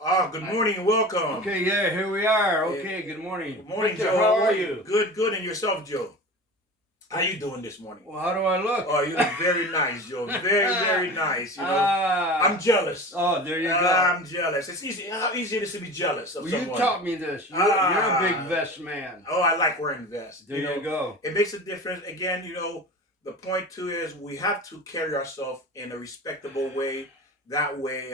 Good morning and welcome. Okay, yeah, here we are. Eh, Okay, good morning. Good morning, Victor, Joe. how are you? Good, and yourself, Joe? How you doing this morning? Well, how do I look? Oh, you look very nice, Joe. Very nice. I'm Ah, jealous. oh, there you go. I'm jealous. It's easy. How easy it is to be jealous of Well, someone. you taught me this. You're a big vest man. Oh, I like wearing vests. There you go. It makes a difference. Again, the point too is we have to carry ourselves in a respectable way. That way,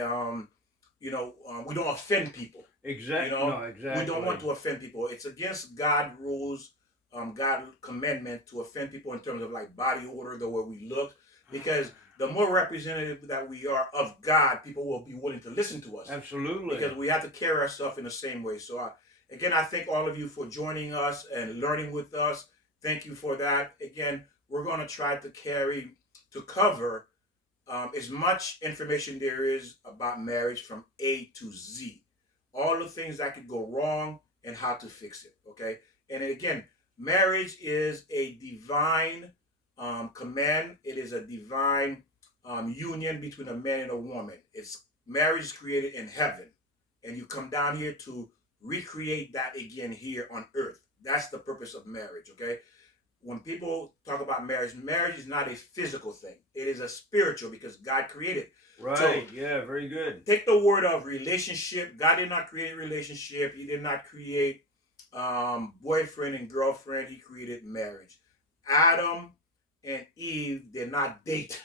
we don't offend people. Exactly. No, exactly. We don't want to offend people. It's against God rules, God commandment to offend people in terms of like body odor, the way we look, because the more representative that we are of God, people will be willing to listen to us. Absolutely. Because we have to carry ourselves in the same way. So, again, I thank all of you for joining us and learning with us. Thank you for that. Again, we're going to try to cover as much information there is about marriage from A to Z. All the things that could go wrong and how to fix it. Okay. And again, marriage is a divine command. It is a divine union between a man and a woman. It's marriage is created in heaven, and you come down here to recreate that again here on earth. That's the purpose of marriage. Okay. When people talk about marriage, marriage is not a physical thing. It is a spiritual because God created. Right. So, yeah, very good. Take the word of relationship. God did not create relationship. He did not create boyfriend and girlfriend. He created marriage. Adam and Eve did not date.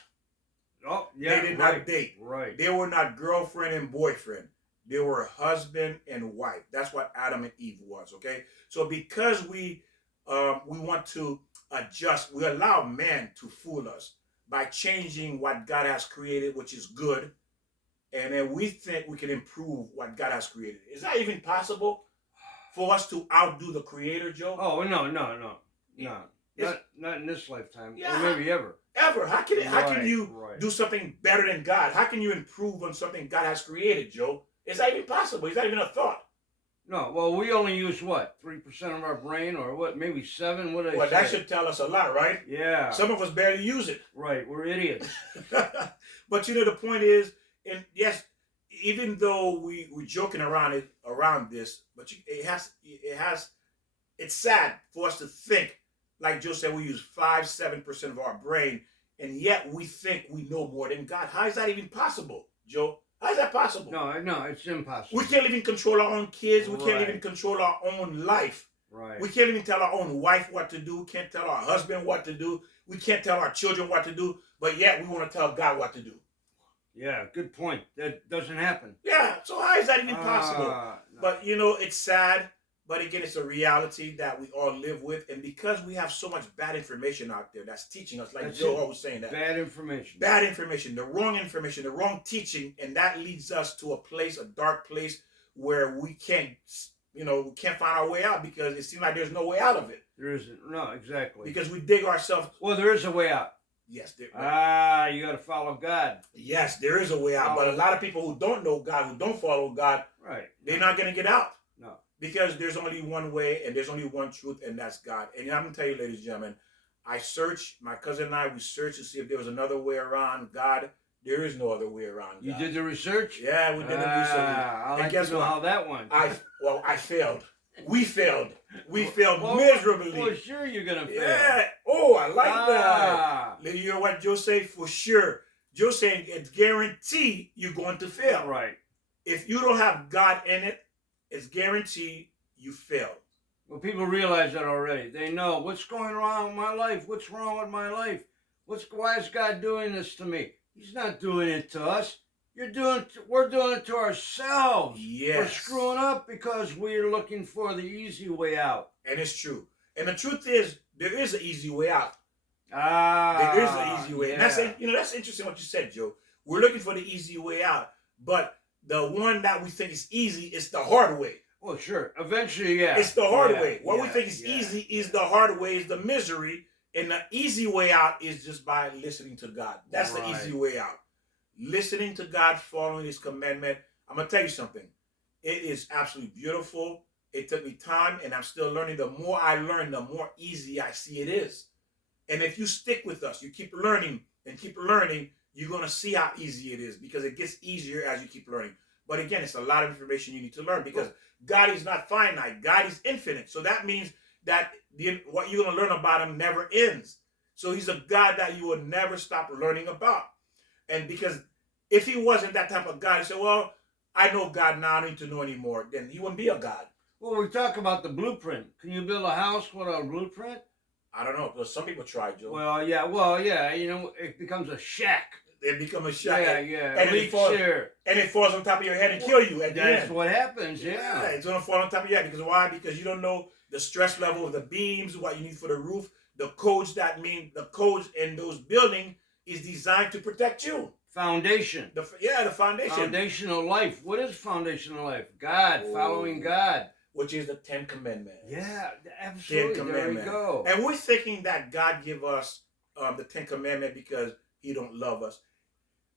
Oh, yeah. They did not date. Right. They were not girlfriend and boyfriend. They were husband and wife. That's what Adam and Eve was. Okay. So because we want to adjust, we allow man to fool us by changing what God has created, which is good, and then we think we can improve what God has created. Is that even possible for us to outdo the Creator, Joe? Oh, no. Not in this lifetime. Yeah. Or maybe ever. Ever. How can you do something better than God? How can you improve on something God has created, Joe? Is that even possible? Is that even a thought? No, well, we only use what, 3% of our brain, or what, maybe 7? What? Well, that should tell us a lot, right? Yeah. Some of us barely use it. Right, we're idiots. But the point is, and yes, even though we're joking around this, but it's sad for us to think, like Joe said, we use 7% of our brain, and yet we think we know more than God. How is that even possible, Joe? How is that possible? No, it's impossible. We can't even control our own kids. We can't even control our own life. Right. We can't even tell our own wife what to do. We can't tell our husband what to do. We can't tell our children what to do. But yet we want to tell God what to do. Yeah, good point. That doesn't happen. Yeah, so how is that even possible? No. But it's sad. But again, it's a reality that we all live with. And because we have so much bad information out there that's teaching us, like Joe always saying that. Bad information. Bad information, the wrong teaching. And that leads us to a dark place where we can't, we can't find our way out because it seems like there's no way out of it. There isn't. No, exactly. Because we dig ourselves. Well, there is a way out. Yes. You got to follow God. Yes, there is a way out. But a lot of people who don't know God, who don't follow God, right, they're not going to get out. No. Because there's only one way and there's only one truth, and that's God. And I'm going to tell you, ladies and gentlemen, my cousin and I, we searched to see if there was another way around God. There is no other way around God. You did the research? Yeah, we did the research. I like to know how that went. I failed. We failed. We failed miserably. For sure you're going to fail. Yeah. Oh, I like that. You know what Joe say? For sure. Joe saying it's guaranteed you're going to fail. Right. If you don't have God in it, it's guaranteed you fail. Well, people realize that already. They know what's going wrong with my life. What's wrong with my life? Why is God doing this to me? He's not doing it to us. We're doing it to ourselves. Yes. We're screwing up because we're looking for the easy way out. And it's true. And the truth is, there is an easy way out. There is an easy way. Yeah. And that's interesting what you said, Joe. We're looking for the easy way out, but the one that we think is easy is the hard way. Well, sure. Eventually, yeah. It's the hard way. What we think is easy is the hard way, is the misery. And the easy way out is just by listening to God. That's the easy way out. Listening to God, following His commandment. I'm going to tell you something. It is absolutely beautiful. It took me time, and I'm still learning. The more I learn, the more easy I see it is. And if you stick with us, you keep learning and keep learning, you're going to see how easy it is because it gets easier as you keep learning. But again, it's a lot of information you need to learn because God is not finite. God is infinite. So that means that what you're going to learn about him never ends. So he's a God that you will never stop learning about. And because if he wasn't that type of God, he said, well, I know God now, I don't need to know anymore, then he wouldn't be a God. Well, we talk about the blueprint. Can you build a house without a blueprint? I don't know. But some people try, Joe. Well, yeah. You know, it becomes a shack. They become a shot. Yeah. And Leaks here. And it falls on top of your head and kill you at the end. That's what happens, yeah. It's going to fall on top of your head. Because why? Because you don't know the stress level of the beams, what you need for the roof, the codes the codes in those buildings is designed to protect you. Foundation. The foundation. Foundational life. What is foundational life? God, following God. Which is the 10 Commandments. Yeah, absolutely. There we go. And we're thinking that God give us the 10 Commandments because he don't love us.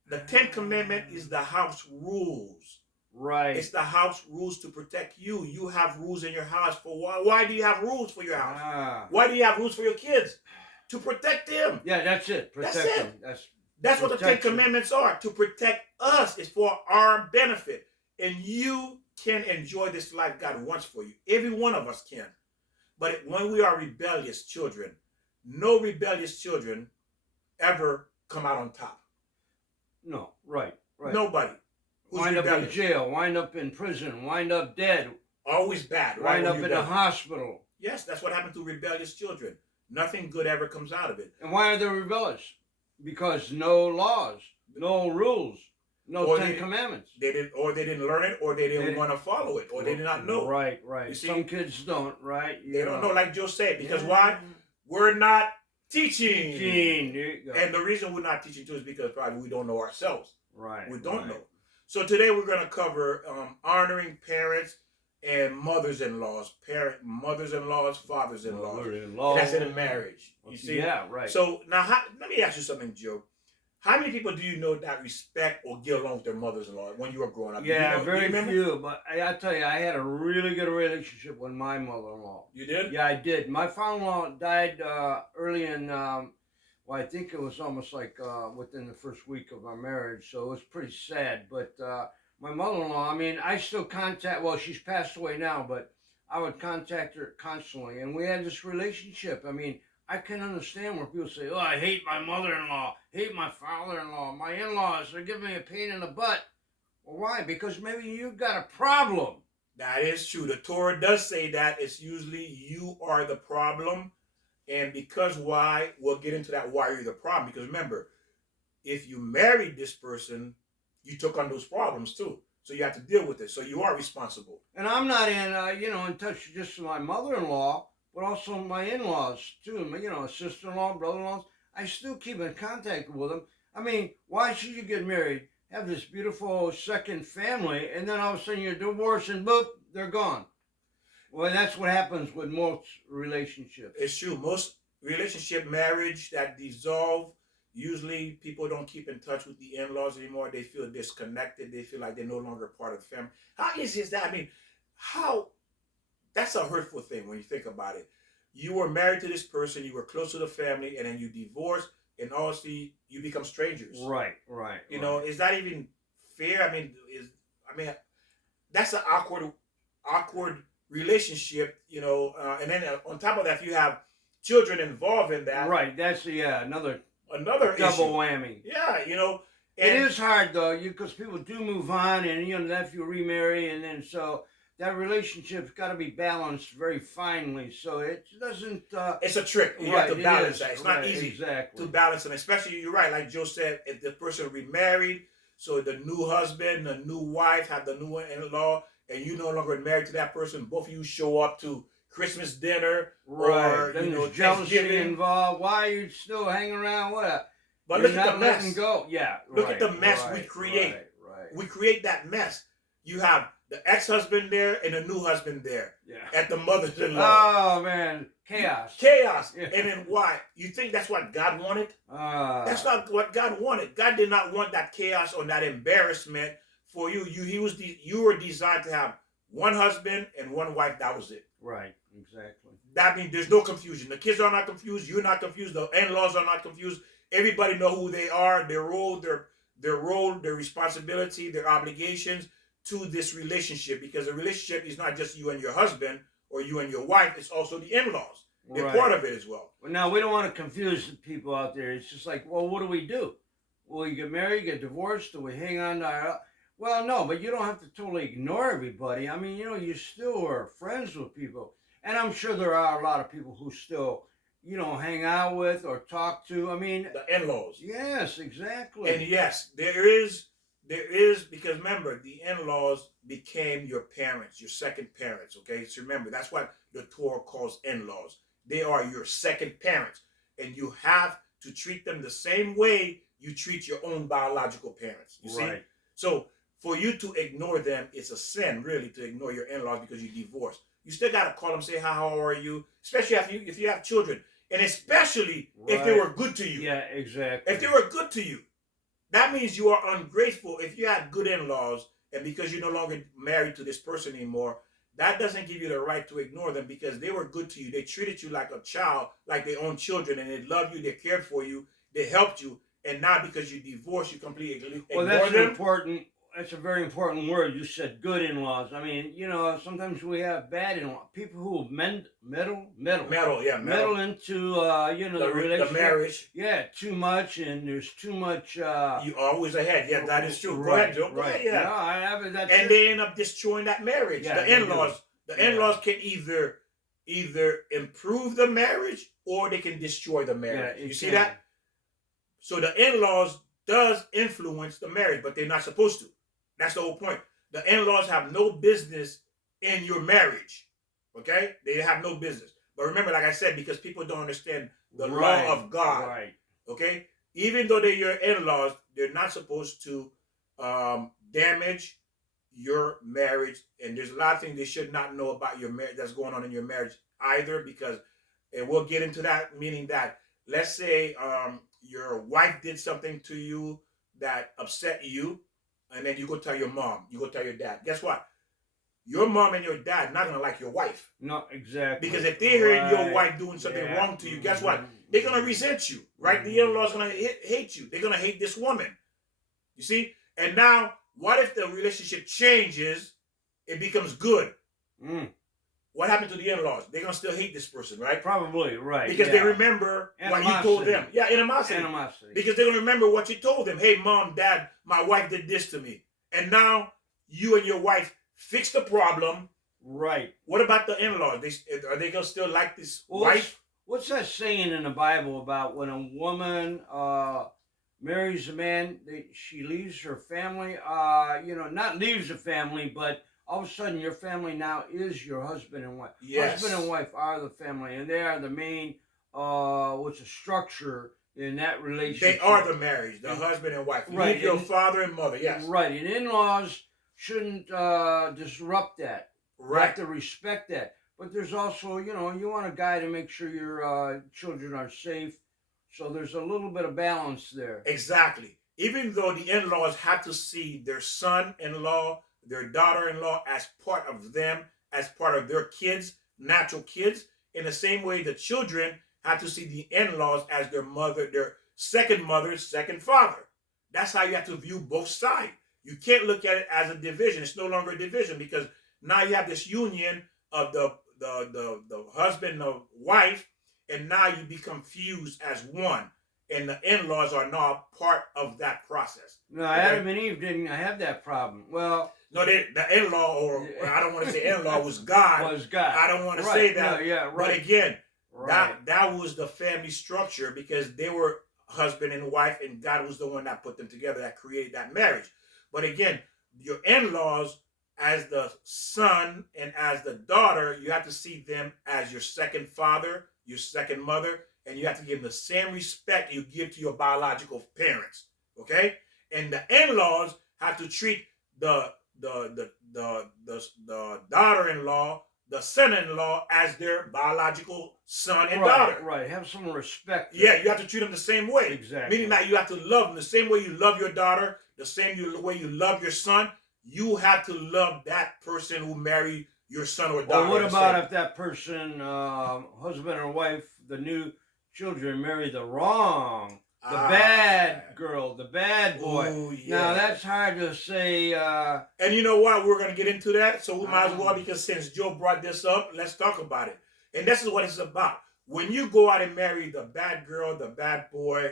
The 10 Commandments is the house rules. Right. It's the house rules to protect you. You have rules in your house for why? Why do you have rules for your house? Why do you have rules for your kids? To protect them. Yeah, that's it. Protect them. That's what the 10 Commandments are. To protect us. It's for our benefit. And you can enjoy this life God wants for you. Every one of us can. But when we are rebellious children, no rebellious children ever come out on top. No, right. Nobody. Wind up in jail, wind up in prison, wind up dead. Always bad, right? Wind up in a hospital. Yes, that's what happened to rebellious children. Nothing good ever comes out of it. And why are they rebellious? Because no laws, no rules, no 10 Commandments. They didn't learn it, or they didn't want to follow it, or they did not know. Right. You see, some kids don't, right? They don't know, like Joe said, because why? We're not teaching. And the reason we're not teaching too is because probably we don't know ourselves. Right. We don't know. So today we're going to cover honoring parents and mothers-in-laws, mothers-in-laws, fathers-in-laws. That's in a marriage. You see? Yeah, right. So now, let me ask you something, Joe. How many people do you know that respect or get along with their mothers-in-law when you were growing up? Yeah, very few. But I tell you, I had a really good relationship with my mother-in-law. You did? Yeah, I did. My father-in-law died early in, I think it was almost like within the first week of our marriage. So it was pretty sad. But my mother-in-law, I mean, I still she's passed away now, but I would contact her constantly. And we had this relationship. I mean, I can understand where people say, oh, I hate my mother-in-law, hate my father-in-law, my in-laws, they're giving me a pain in the butt. Well, why? Because maybe you've got a problem. That is true. The Torah does say that it's usually you are the problem. And because why? We'll get into that why you're the problem. Because remember, if you married this person, you took on those problems too. So you have to deal with it. So you are responsible. And I'm not in touch just with my mother-in-law, but also my in-laws too. Sister-in-law, brother-in-laws. I still keep in contact with them. I mean, why should you get married, have this beautiful second family, and then all of a sudden you're divorced and boop, they're gone? Well, that's what happens with most relationships. It's true. Most marriage that dissolve, usually people don't keep in touch with the in-laws anymore. They feel disconnected. They feel like they're no longer part of the family. How easy is that? I mean, that's a hurtful thing when you think about it. You were married to this person, you were close to the family, and then you divorce, and obviously you become strangers. Right. You know, is that even fair? I mean, that's an awkward relationship, and then on top of that, if you have children involved in that. Right, that's another double issue. Whammy. Yeah, it is hard though, because people do move on, and then if you remarry, and then so that relationship's got to be balanced very finely, so it doesn't. It's a trick. You have to balance that. It's not easy to balance, and especially you're right, like Joe said, if the person remarried, so the new husband, the new wife have the new in-law, and you no longer married to that person, both of you show up to Christmas dinner, or then there's jealousy involved. Why are you still hanging around? But look at the mess. Letting go. Yeah, look at the mess we create. Right. We create that mess. You have the ex-husband there and the new husband there. Yeah. At the mother-in-law. Oh man, chaos. Yeah. And then why? You think that's what God wanted? That's not what God wanted. God did not want that chaos or that embarrassment for you. You were designed to have one husband and one wife. That was it. Right. Exactly. That means there's no confusion. The kids are not confused. You're not confused. The in-laws are not confused. Everybody know who they are, their role, their responsibility, their obligations to this relationship, because a relationship is not just you and your husband or you and your wife, it's also the in-laws. They're part of it as well. Well, now, we don't want to confuse the people out there. It's just like, well, what do we do? Well, you get married, get divorced, do we hang on to our... Well, no, but you don't have to totally ignore everybody. I mean, you still are friends with people. And I'm sure there are a lot of people who still, hang out with or talk to. I mean... The in-laws. Yes, exactly. And yes, there is, because remember, the in-laws became your parents, your second parents, okay? So remember, that's what the Torah calls in-laws. They are your second parents. And you have to treat them the same way you treat your own biological parents. You see? So for you to ignore them, it's a sin, really, to ignore your in-laws because you divorced. You still got to call them, say, how are you? Especially if you have children. And especially if they were good to you. Yeah, exactly. If they were good to you, that means you are ungrateful. If you had good in-laws, and because you're no longer married to this person anymore, that doesn't give you the right to ignore them, because they were good to you. They treated you like a child, like their own children, and they loved you, they cared for you, they helped you. And now because you divorced, you completely ignore them. That's a very important word. You said good in-laws. I mean, sometimes we have bad in-laws. People who meddle into, the relationship. The marriage. Yeah, too much, and there's too much. You always ahead. Yeah, that is true. Go ahead, Joe. Go ahead, yeah. No, I have it. That's and they end up destroying that marriage. Yeah, the in-laws. The in-laws can either improve the marriage or they can destroy the marriage. You see that? So the in-laws does influence the marriage, but they're not supposed to. That's the whole point. The in-laws have no business in your marriage. Okay? They have no business. But remember, like I said, because people don't understand the law of God. Right. Okay? Even though they're your in-laws, they're not supposed to damage your marriage. And there's a lot of things they should not know about your marriage that's going on in your marriage either, because, and we'll get into that, meaning that, let's say your wife did something to you that upset you, and then you go tell your mom, you go tell your dad. Guess what? Your mom and your dad not going to like your wife. No, exactly. Because if they hear your wife doing something wrong to you, guess what? They're going to resent you, right? The in-laws going to hate you. They're going to hate this woman. You see? And now, what if the relationship changes, it becomes good? What happened to the in-laws? They're going to still hate this person, right? Probably, right. Because they remember what you told them. Yeah, animosity. Because they're going to remember what you told them. Hey, mom, dad, my wife did this to me. And now you and your wife fix the problem. Right. What about the in-laws? Are they going to still like this wife? What's that saying in the Bible about when a woman marries a man, she leaves her family? Not leaves the family, but all of a sudden, your family now is your husband and wife. Yes. Husband and wife are the family, and they are the main, what's the structure in that relationship. They are the marriage, the husband and wife. You need your father and mother, yes. Right, and in-laws shouldn't disrupt that. Right. You have to respect that. But there's also, you want a guy to make sure your children are safe. So there's a little bit of balance there. Exactly. Even though the in-laws have to see their son-in-law, their daughter-in-law as part of them, as part of their kids, natural kids. In the same way, the children have to see the in-laws as their mother, their second mother, second father. That's how you have to view both sides. You can't look at it as a division. It's no longer a division, because now you have this union of the husband and the wife, and now you become fused as one. And the in-laws are now part of that process. No, Adam and Eve didn't have that problem. Well, no, the in-law, or I don't want to say in-law, was God. Was God. I don't want to say that. No, yeah, right. But again, that was the family structure, because they were husband and wife, and God was the one that put them together, that created that marriage. But again, your in-laws, as the son and as the daughter, you have to see them as your second father, your second mother, and you have to give them the same respect you give to your biological parents. Okay? And the in-laws have to treat the daughter-in-law, the son-in-law, as their biological son and daughter. Right. Have some respect. Yeah, you have to treat them the same way. Exactly. Meaning that you have to love them the same way you love your daughter, the same way you love your son. You have to love that person who married your son or daughter. Well, what about if that person, husband or wife, the new children, marry the wrong The bad girl, the bad boy. Oh, Now yeah. that's hard to say. And you know what? We're going to get into that. So we might as well, Um, because since Joe brought this up, let's talk about it. And this is what it's about. When you go out and marry the bad girl, the bad boy,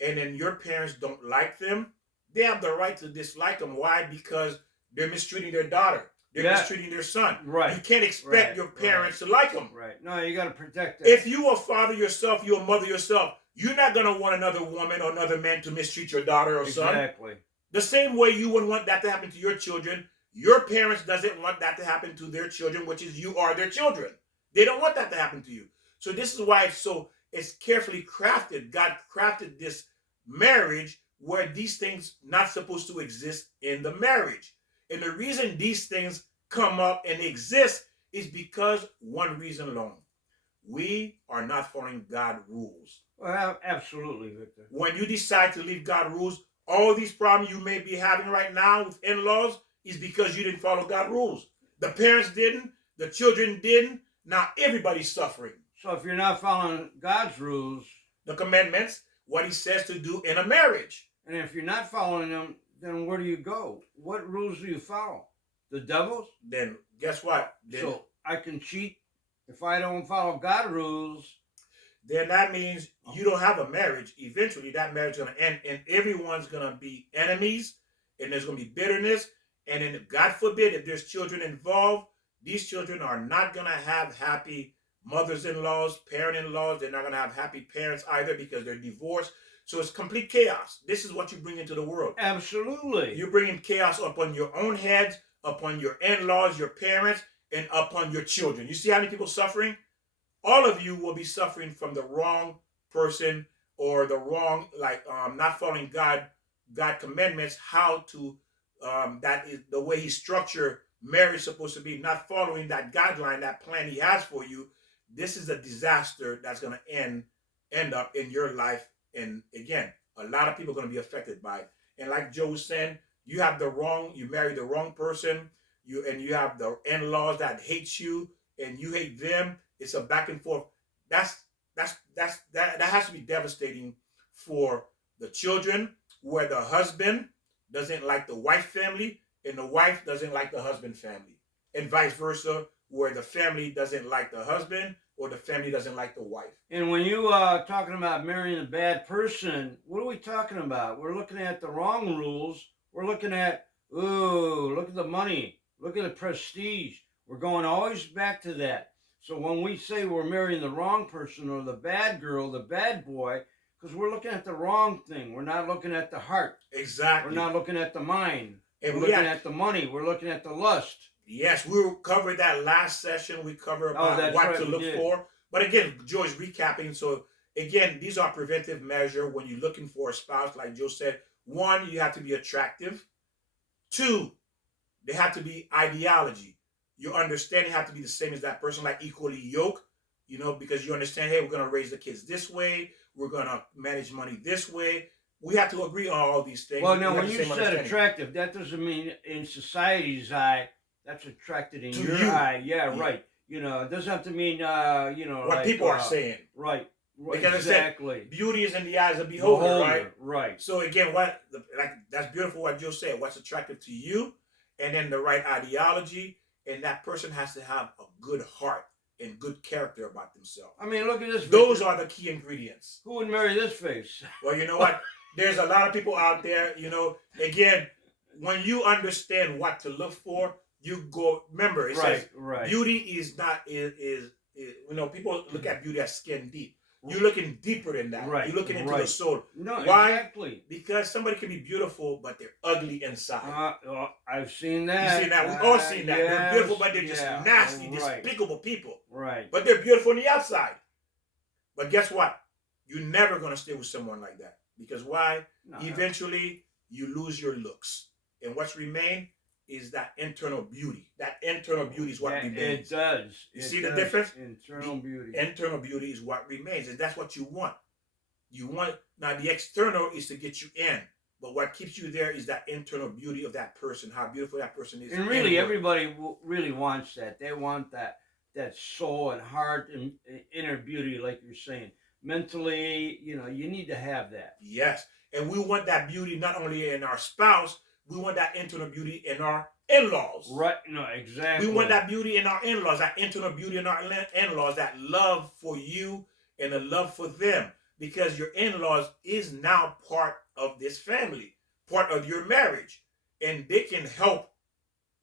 and then your parents don't like them, they have the right to dislike them. Why? Because they're mistreating their daughter. They're Yeah. mistreating their son. Right. You can't expect Right. your parents to like them. Right. No, you got to protect that. If you a father yourself, you're a mother yourself, you're not going to want another woman or another man to mistreat your daughter or son. Exactly. The same way you wouldn't want that to happen to your children, your parents doesn't want that to happen to their children, which is you are their children. They don't want that to happen to you. So this is why it's carefully crafted. God crafted this marriage where these things not supposed to exist in the marriage. And the reason these things come up and exist is because one reason alone. We are not following God's rules. Well, absolutely, Victor. When you decide to leave God's rules, all these problems you may be having right now with in-laws is because you didn't follow God's rules. The parents didn't, the children didn't. Now everybody's suffering. So if you're not following God's rules, The commandments, what he says to do in a marriage. and if you're not following them, then where do you go? What rules do you follow? The devil's? Then guess what? So I can cheat if I don't follow God's rules. Then that means you don't have a marriage. Eventually that marriage is going to end and everyone's going to be enemies and there's going to be bitterness. And then God forbid if there's children involved, these children are not going to have happy mothers-in-laws, parent-in-laws. They're not going to have happy parents either because they're divorced. So it's complete chaos. This is what you bring into the world. Absolutely. You're bringing chaos upon your own heads, upon your in-laws, your parents, and upon your children. You see how many people suffering? All of you will be suffering from the wrong person or the wrong, not following God commandments, how to, that is the way he structured marriage supposed to be, not following that guideline, that plan he has for you. This is a disaster that's going to end up in your life. And again, a lot of people are going to be affected by it. And like Joe was saying, you marry the wrong person, you have the in-laws that hate you and you hate them. It's a back and forth. That has to be devastating for the children, where the husband doesn't like the wife family and the wife doesn't like the husband family, and vice versa, where the family doesn't like the husband or the family doesn't like the wife. And when you are talking about marrying a bad person, what are we talking about? We're looking at the wrong rules. We're looking at, look at the money. Look at the prestige. We're going always back to that. So when we say we're marrying the wrong person or the bad girl, the bad boy, because we're looking at the wrong thing. We're not looking at the heart. Exactly. We're not looking at the mind. And we're looking at the money. We're looking at the lust. Yes, we covered that last session. We covered about what to look for. But again, Joe's recapping. So again, these are preventive measures when you're looking for a spouse. Like Joe said, 1, you have to be attractive. 2, they have to be ideology. Your understanding have to be the same as that person, like equally yoked, because you understand, hey, we're going to raise the kids this way. We're going to manage money this way. We have to agree on all these things. Well, now, when you said attractive, that doesn't mean in society's eye, that's attracted in your eye. Yeah, right. It doesn't have to mean, what people are saying. Right. Because exactly. I said, beauty is in the eyes of the beholder, right? Right. So again, that's beautiful what Joe said. What's attractive to you, and then the right ideology, and that person has to have a good heart and good character about themselves. I mean, look at this. Those are the key ingredients. Who would marry this face? Well, you know what? There's a lot of people out there, again, when you understand what to look for, you go, remember, it says beauty is not, people look at beauty as skin deep. You're looking deeper than that. Right. You're looking into the soul. No, why? Exactly. Because somebody can be beautiful, but they're ugly inside. I've seen that. You've seen that. We've all seen that. Yes, they're beautiful, but they're just nasty, despicable people. Right. But they're beautiful on the outside. But guess what? You're never going to stay with someone like that. Because why? No. Eventually, you lose your looks. And what's remained is that internal beauty. That internal beauty is what remains. It does. You see the difference? Internal beauty. Internal beauty is what remains. And that's what you want. Now the external is to get you in. But what keeps you there is that internal beauty of that person, how beautiful that person is. And really, everybody really wants that. They want that soul and heart and inner beauty, like you're saying. mentally, you need to have that. Yes. And we want that beauty not only in our spouse, we want that internal beauty in our in-laws. Right? No, exactly. We want that beauty in our in-laws, that internal beauty in our in-laws, that love for you and a love for them. Because your in-laws is now part of this family, part of your marriage. And they can help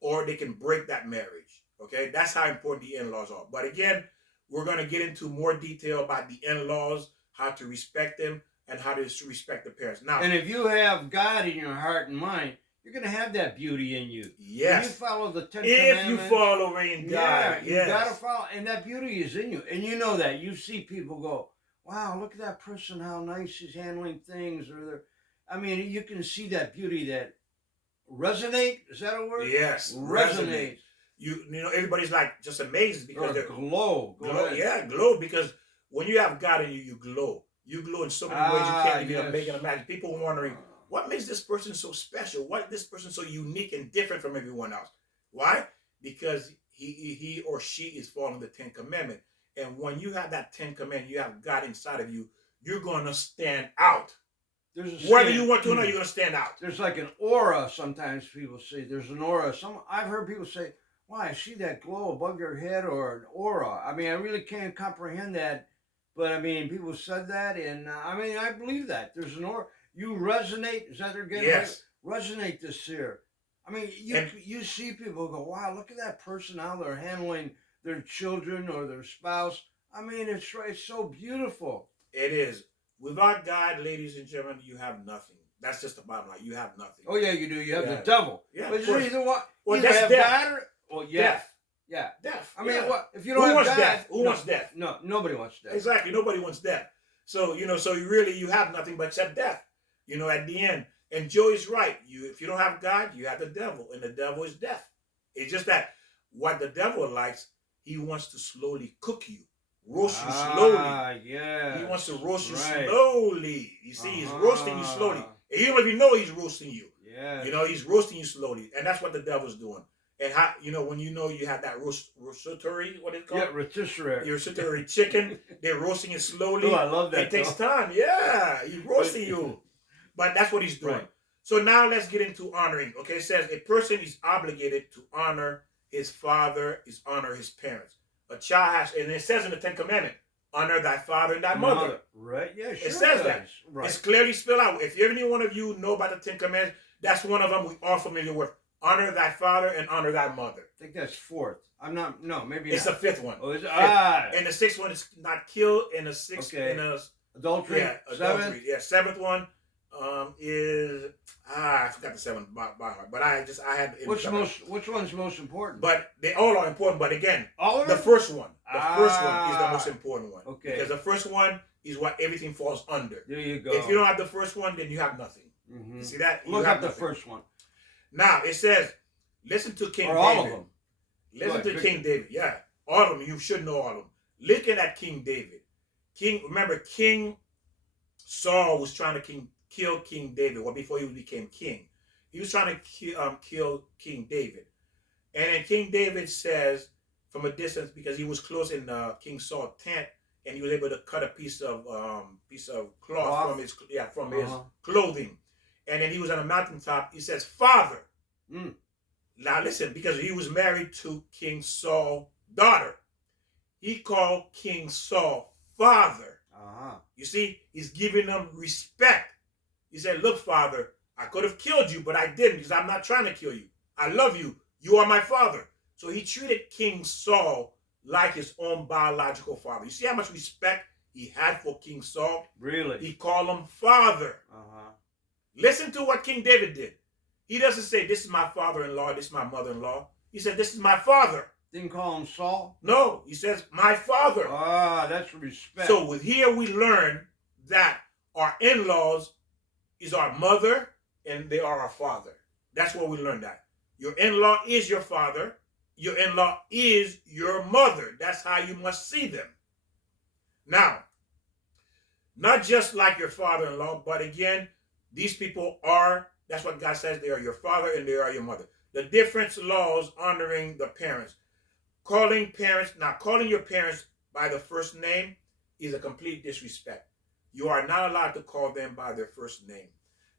or they can break that marriage. Okay? That's how important the in-laws are. But again, we're going to get into more detail about the in-laws, how to respect them, and how to respect the parents. Now, and if you have God in your heart and mind, you're going to have that beauty in you. Yes. If you follow the 10 If Commandments. you follow in God. Yeah, yes. you got to follow. And that beauty is in you. And you know that. You see people go, wow, look at that person, how nice he's handling things. You can see that beauty that resonate. Is that a word? Yes. Resonate. You know, everybody's like just amazed because they're glow. Glow. Because when you have God in you, you glow. You glow in so many ways you can't even make it imagine. People wondering, what makes this person so special? Why is this person so unique and different from everyone else? Why? Because he or she is following the 10 Commandments. And when you have that 10 Commandments, you have God inside of you, you're going to stand out. Whether you want to or not, you're going to stand out. There's like an aura, sometimes people say. There's an aura. I've heard people say, wow, I see that glow above your head, or an aura. I really can't comprehend that. But people said that, and I believe that. There's an aura. You resonate. Is that they're getting? Yes. Resonate this here. You see people go, wow, look at that person, how they're handling their children or their spouse. It's so beautiful. It is. Without God, ladies and gentlemen, you have nothing. That's just the bottom line. You have nothing. Oh yeah, you do. You have the devil. Yeah. But either one. Well, either that's have death. God or death. Yeah. Death. What if you don't have wants God? Death? Who wants death? No, nobody wants death. Exactly. Nobody wants death. So you have nothing but except death. At the end. And Joe is right. If you don't have God, you have the devil, and the devil is death. It's just that what the devil likes, he wants to slowly cook you, roast you slowly. Yeah. He wants to roast you slowly. You see, he's roasting you slowly. And you don't even know he's roasting you. Yeah. He's roasting you slowly, and that's what the devil's doing. And how when you have that rotisserie, what is it called? Yeah, rotisserie. Your rotisserie chicken, they're roasting it slowly. Oh, I love that. It takes time. Yeah, he's roasting you. But that's what he's doing. Right. So now let's get into honoring. Okay, it says a person is obligated to honor his father, honor his parents. A child has, and it says in the 10 Commandments, honor thy father and thy mother. Right, yeah, sure. It says that. Right. It's clearly spelled out. If any one of you know about the 10 Commandments, that's one of them we are familiar with. Honor thy father and honor thy mother. I think that's fourth. I'm not, no, maybe it's not. the fifth one. Oh, is it? And the sixth one is not kill, and the sixth adultery. Yeah, adultery. Yeah, seventh one is I forgot the seventh by heart, but I had which one's most important? But they all are important. But again, all of them? the first one is the most important one. Okay, because the first one is what everything falls under. There you go. If you don't have the first one, then you have nothing. Mm-hmm. You see that? Look up the first one. Now it says, listen to King David. All of them. Listen to King David. Yeah, all of them. You should know all of them. Looking at King David. Remember, King Saul was trying to kill King David. Well, before he became king, he was trying to kill King David. And then King David says, from a distance, because he was close in King Saul's tent, and he was able to cut a piece of cloth from his clothing. And then he was on a mountaintop. He says, Father. Now listen, because he was married to King Saul's daughter. He called King Saul Father. You see, he's giving them respect. He said, look, Father, I could have killed you, but I didn't because I'm not trying to kill you. I love you. You are my father. So he treated King Saul like his own biological father. You see how much respect he had for King Saul? Really? He called him Father. Listen to what King David did. He doesn't say, this is my father-in-law, this is my mother-in-law. He said, this is my father. Didn't call him Saul? No, he says, my father. That's respect. So with here we learn that our in-laws is our mother and they are our father. That's where we learn that. Your in-law is your father. Your in-law is your mother. That's how you must see them. Now, not just like your father-in-law, but again, these people are, that's what God says, they are your father and they are your mother. The different laws honoring the parents. Calling your parents by the first name is a complete disrespect. You are not allowed to call them by their first name.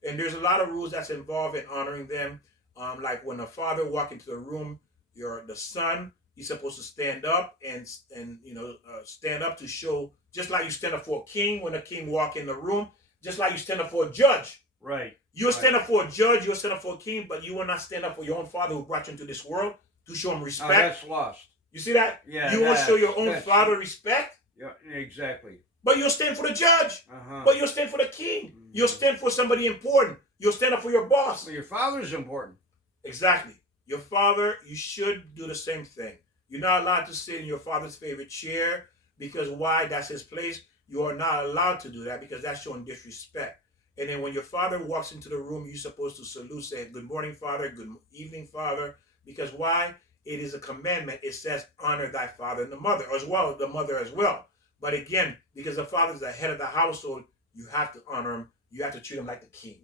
And there's a lot of rules that's involved in honoring them. Like when a father walk into the room, the son, he's supposed to stand up and stand up to show, just like you stand up for a king when a king walk in the room, just like you stand up for a judge. Right. You'll stand up for a judge, you'll stand up for a king, but you will not stand up for your own father who brought you into this world to show him respect. That's lost. You see that? Yeah. You won't show your own father respect. Yeah, exactly. But you'll stand for the judge. Uh-huh. But you'll stand for the king. You'll stand for somebody important. You'll stand up for your boss. Well, your father's important. Exactly. Your father, you should do the same thing. You're not allowed to sit in your father's favorite chair because why? That's his place. You are not allowed to do that because that's showing disrespect. And then when your father walks into the room, you're supposed to salute, say, good morning, father, good evening, father. Because why? It is a commandment. It says, honor thy father and the mother, as well, the mother as well. But again, because the father is the head of the household, you have to honor him. You have to treat him like the king.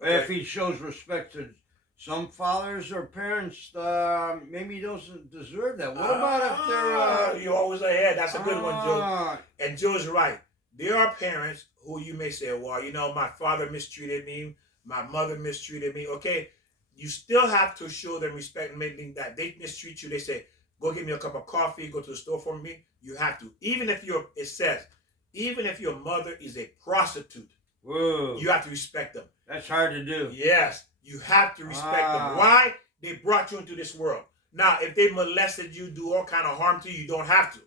Okay? If he shows respect to some fathers or parents, maybe he doesn't deserve that. What about if they're... You're always ahead. That's a good one, Joe. And Joe's right. There are parents who you may say, well, my father mistreated me. My mother mistreated me. Okay, you still have to show them respect, meaning that they mistreat you. They say, go get me a cup of coffee, go to the store for me. You have to. Even if your mother is a prostitute, whoa, you have to respect them. That's hard to do. Yes, you have to respect them. Why? They brought you into this world. Now, if they molested you, do all kind of harm to you, you don't have to.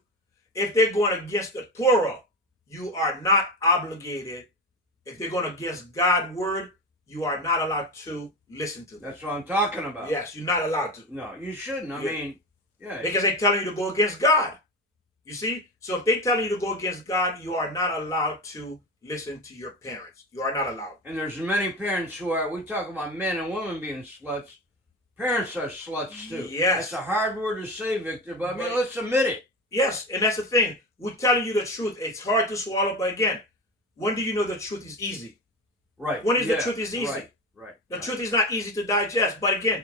If they're going against the Torah, you are not obligated. If they're going against God's word, you are not allowed to listen to them. That's what I'm talking about. Yes, you're not allowed to. No, you shouldn't. I mean, yeah. Because they're telling you to go against God. You see? So if they're telling you to go against God, you are not allowed to listen to your parents. You are not allowed. And there's many parents who are, we talk about men and women being sluts. Parents are sluts too. Yes. That's a hard word to say, Victor, but I mean, let's admit it. Yes, and that's the thing. We're telling you the truth. It's hard to swallow, but again, when do you know the truth is easy? Right. When is the truth is easy? Right. The truth is not easy to digest. But again,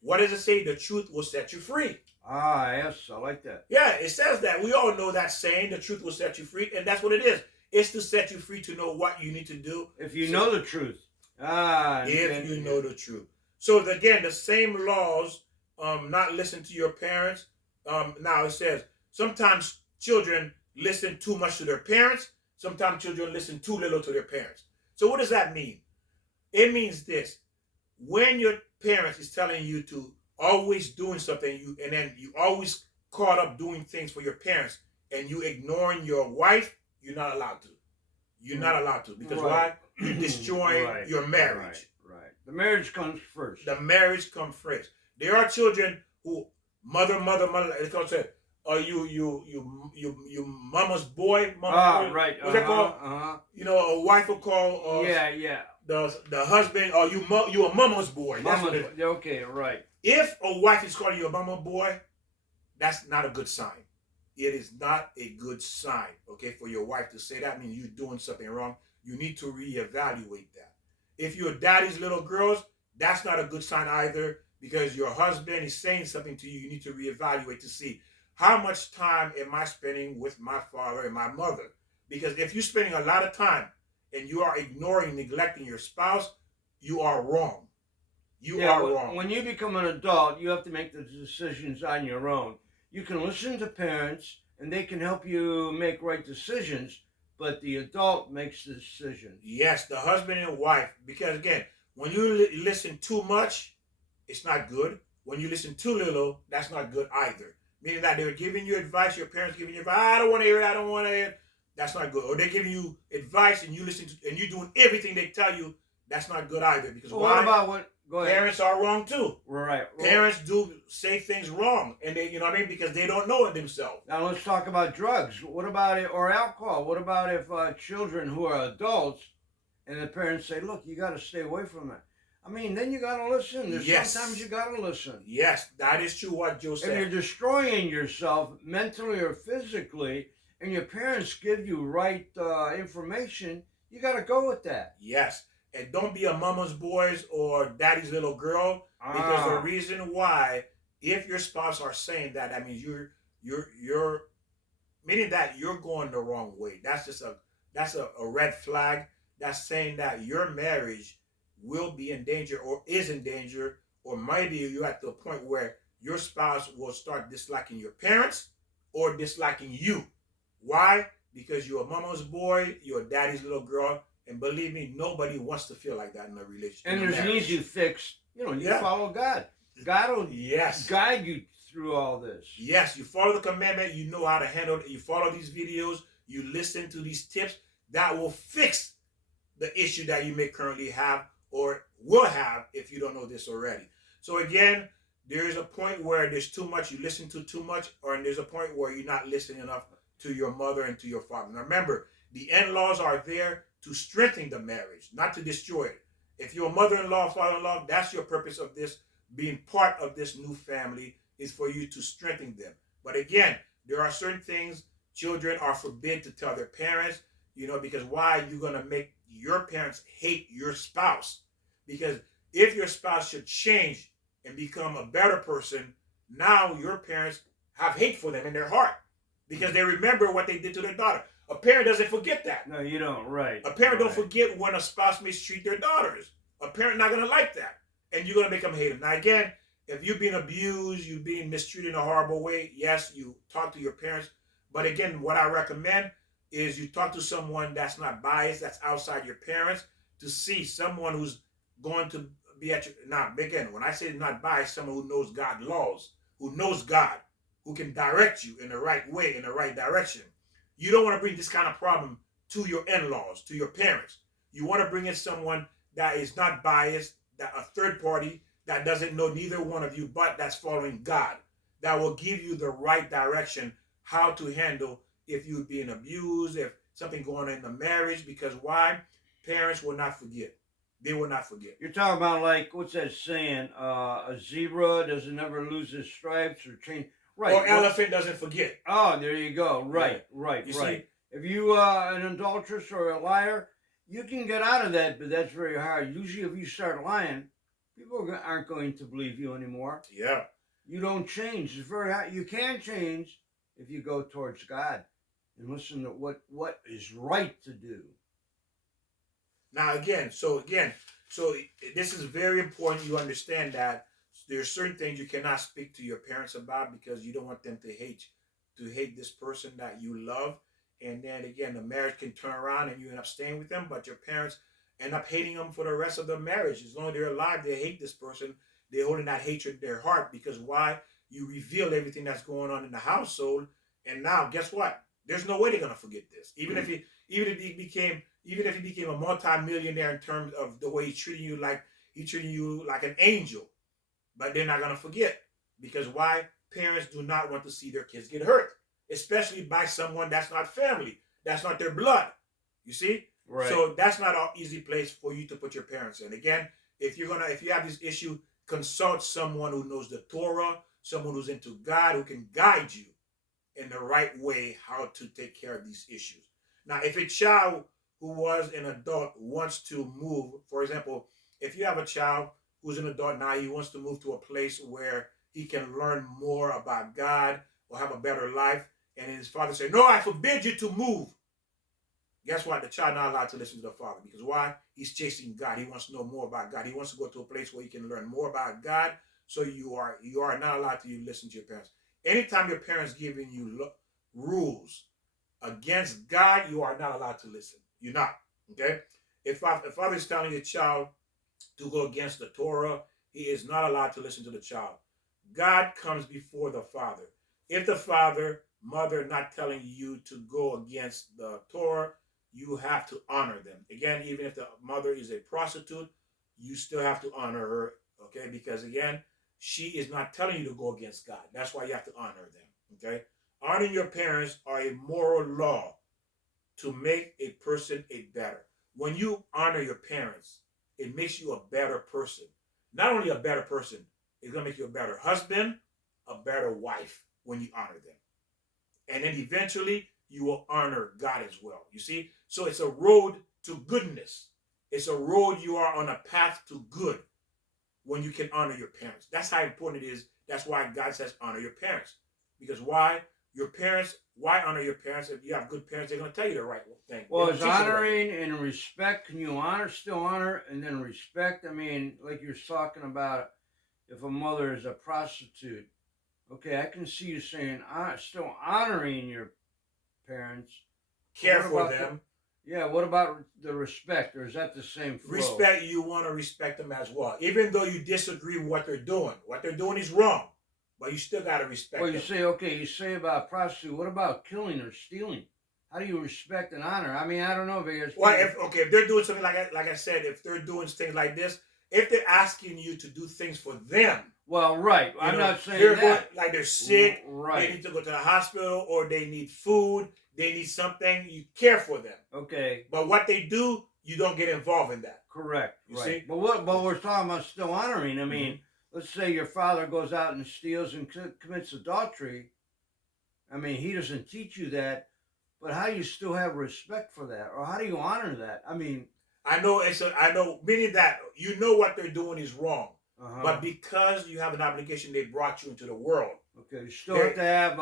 what does it say? The truth will set you free. Ah, yes, I like that. Yeah, it says that. We all know that saying, the truth will set you free, and that's what it is. It's to set you free to know what you need to do. If you know the truth. If you know the truth. So again, the same laws, not listen to your parents. Now it says, sometimes children listen too much to their parents. Sometimes children listen too little to their parents. So what does that mean? It means this. When your parents is telling you to always doing something, and then you always caught up doing things for your parents, and you ignoring your wife, you're not allowed to. You're not allowed to. Because why? You're destroying your marriage. Right. The marriage comes first. The marriage comes first. There are children who mother. It's called say, you mama's boy. Mama boy. Right. What's that called? A wife will call. The husband, or you a mama's boy. Okay, right. If a wife is calling you a mama boy, that's not a good sign. It is not a good sign, okay, for your wife to say that. Means you're doing something wrong. You need to reevaluate that. If you're daddy's little girls, that's not a good sign either, because your husband is saying something to you. You need to reevaluate to see how much time am I spending with my father and my mother. Because if you're spending a lot of time and you are ignoring, neglecting your spouse, you are wrong. You are wrong. When you become an adult, you have to make the decisions on your own. You can listen to parents, and they can help you make right decisions, but the adult makes the decision. Yes, the husband and wife. Because again, when you listen too much, it's not good. When you listen too little, that's not good either. Meaning that they're giving you advice, your parents giving you advice, I don't want to hear it, I don't want to hear it. That's not good. Or they're giving you advice and you listen to, and you're doing everything they tell you, that's not good either. Because what about what? Go ahead. Parents are wrong too. Right. Parents do say things wrong, and they, because they don't know it themselves. Now let's talk about drugs. What about it, or alcohol? What about if children who are adults, and the parents say, "Look, you got to stay away from it." I mean, then you got to listen. Sometimes you got to listen. Yes, that is true. What Joe said. If you're destroying yourself mentally or physically, and your parents give you right information, you got to go with that. Yes. And don't be a mama's boys or daddy's little girl, because the reason why, if your spouse are saying that, that means you're meaning that you're going the wrong way. That's a red flag. That's saying that your marriage will be in danger or is in danger, or maybe you're at the point where your spouse will start disliking your parents or disliking you. Why? Because you're a mama's boy, you're a daddy's little girl, and believe me, nobody wants to feel like that in a relationship. And there's an easy fix. You know, you Yeah. follow God. God will Yes. guide you through all this. Yes, you follow the commandment, you know how to handle it. You follow these videos, you listen to these tips that will fix the issue that you may currently have or will have if you don't know this already. So again, there's a point where there's too much, you listen to too much, or there's a point where you're not listening enough to your mother and to your father. Now remember, the in-laws are there to strengthen the marriage, not to destroy it. If you're a mother-in-law, father-in-law, that's your purpose of this, being part of this new family, is for you to strengthen them. But again, there are certain things children are forbid to tell their parents, because why? You're going to make your parents hate your spouse. Because if your spouse should change and become a better person, now your parents have hate for them in their heart because they remember what they did to their daughter. A parent doesn't forget that. No, you don't. Right. A parent don't Right. forget when a spouse mistreat their daughters. A parent not going to like that. And you're going to make them hate them. Now, again, if you've been abused, you've been mistreated in a horrible way, yes, you talk to your parents. But again, what I recommend is you talk to someone that's not biased, that's outside your parents, to see someone who's going to be at your... Now, again, when I say not biased, someone who knows God laws, who knows God, who can direct you in the right way, in the right direction. You don't want to bring this kind of problem to your in-laws, to your parents. You want to bring in someone that is not biased, that a third party that doesn't know neither one of you, but that's following God, that will give you the right direction how to handle if you're being abused, if something going on in the marriage. Because why? Parents will not forget. They will not forget. You're talking about, like, what's that saying? A zebra doesn't ever lose its stripes or change. Right. Or elephant doesn't forget. Oh, there you go. Right, Yeah. right, You right. see? If you are an adulteress or a liar, you can get out of that, but that's very hard. Usually, if you start lying, people aren't going to believe you anymore. Yeah. You don't change. It's very hard. You can change if you go towards God and listen to what is right to do. Now so this is very important. You understand that there's certain things you cannot speak to your parents about because you don't want them to hate this person that you love. And then again, the marriage can turn around and you end up staying with them, but your parents end up hating them for the rest of the marriage. As long as they're alive, they hate this person. They're holding that hatred in their heart because why? You reveal everything that's going on in the household, and now guess what? There's no way they're gonna forget this. Even if he became a multi-millionaire in terms of the way he's treating you like an angel, but they're not gonna forget because why? Parents do not want to see their kids get hurt, especially by someone that's not family, that's not their blood. You see? Right. So that's not an easy place for you to put your parents in. Again, if you have this issue, consult someone who knows the Torah, someone who's into God, who can guide you in the right way how to take care of these issues. Now, if a child who was an adult wants to move, for example, if you have a child who's an adult now, he wants to move to a place where he can learn more about God or have a better life, and his father said, "No, I forbid you to move." Guess what? The child not allowed to listen to the father because why? He's chasing God. He wants to know more about God. He wants to go to a place where he can learn more about God. So you are not allowed to listen to your parents. Anytime your parents giving you rules against God, you are not allowed to listen. You're not. Okay? If father is telling your child to go against the Torah, he is not allowed to listen to the child. God comes before the father. If the mother not telling you to go against the Torah, you have to honor them. Again, even if the mother is a prostitute, you still have to honor her, okay? Because again, she is not telling you to go against God. That's why you have to honor them, okay? Honoring your parents are a moral law to make a person a better. When you honor your parents, it makes you a better person. Not only a better person, it's going to make you a better husband, a better wife when you honor them. And then eventually, you will honor God as well. You see? So it's a road to goodness. It's a road you are on a path to good when you can honor your parents. That's how important it is. That's why God says honor your parents. Because why? your parents. Why honor your parents? If you have good parents, they're gonna tell you the right thing. Well, They're is gonna teach you the right thing. honoring and respect, can you still honor and then respect? I mean, like you're talking about, if a mother is a prostitute, okay, I can see you saying, still honoring your parents. Care What for about them. Yeah, what about the respect, or is that the same flow? Respect, you want to respect them as well. Even though you disagree with what they're doing. What they're doing is wrong. But you still got to respect Well, you them. say, okay, you say about prostitute, what about killing or stealing? How do you respect and honor? I mean, I don't know, because Well, if they're doing something like I said, if they're doing things like this, if they're asking you to do things for them, well, right. you I'm know, not saying they're that. going, like they're sick, they Right. need to go to the hospital, or they need food, they need something, you care for them. Okay. But what they do, you don't get involved in that. Correct. You right. see? But we're talking about still honoring. I mean, let's say your father goes out and steals and commits adultery. I mean, he doesn't teach you that, but how do you still have respect for that, or how do you honor that? I mean, I know I know meaning that you know what they're doing is wrong. uh-huh. But because you have an obligation, they brought you into the world. Okay, you still have to have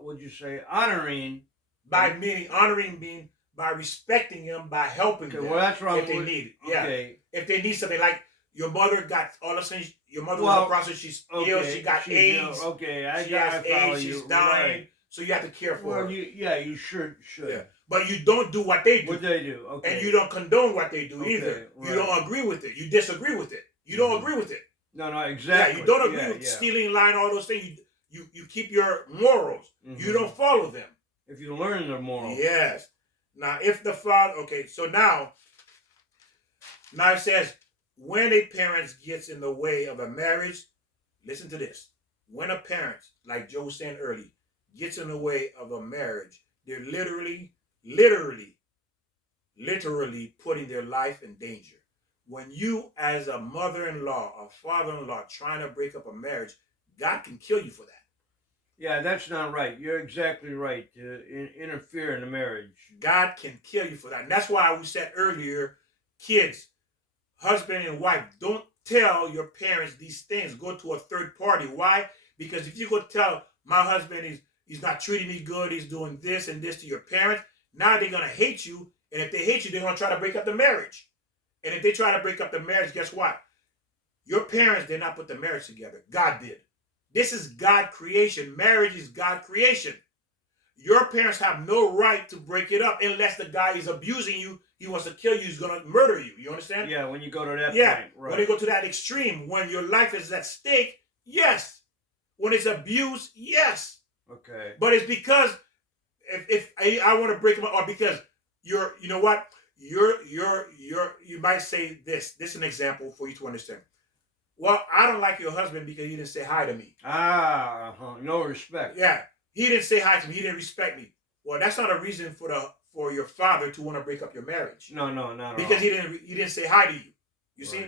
what'd you say, honoring. By meaning honoring, mean by respecting them, by helping them. Well, that's wrong. If they need it. Yeah. Okay. If they need something, like your mother got all of a sudden, your mother was in the process, she's ill, she got AIDS. Okay, she has AIDS, she's dying. Right. So you have to care for her. You should. Yeah. But you don't do what they do. What they do, okay. And you don't condone what they do either. Right. You don't agree with it. You disagree with it. You don't agree with it. No, exactly. Yeah, you don't agree with stealing, lying, all those things. You keep your morals. You don't follow them. If you learn the morals. Yes. Now, if the father, okay, so now it says, when a parent gets in the way of a marriage, listen to this. When a parent, like Joe was saying earlier, gets in the way of a marriage, they're literally putting their life in danger. When you, as a mother-in-law or father-in-law, trying to break up a marriage, God can kill you for that. Yeah, that's not right. You're exactly right. To interfere in the marriage. God can kill you for that. And that's why we said earlier, kids, husband and wife, don't tell your parents these things. Go to a third party. Why? Because if you go tell my husband he's not treating me good, he's doing this and this to your parents, now they're going to hate you. And if they hate you, they're going to try to break up the marriage. And if they try to break up the marriage, guess what? Your parents did not put the marriage together. God did. This is God creation. Marriage is God creation. Your parents have no right to break it up unless the guy is abusing you. He wants to kill you. He's going to murder you. You understand? Yeah, when you go to that point. Right. When you go to that extreme, when your life is at stake, yes. When it's abuse, yes. Okay. But it's because if I want to break them up, or because you know what? You might say this. This is an example for you to understand. Well, I don't like your husband because he didn't say hi to me. No respect. Yeah, he didn't say hi to me. He didn't respect me. Well, that's not a reason for your father to want to break up your marriage. No, not because he didn't say hi to you. You see?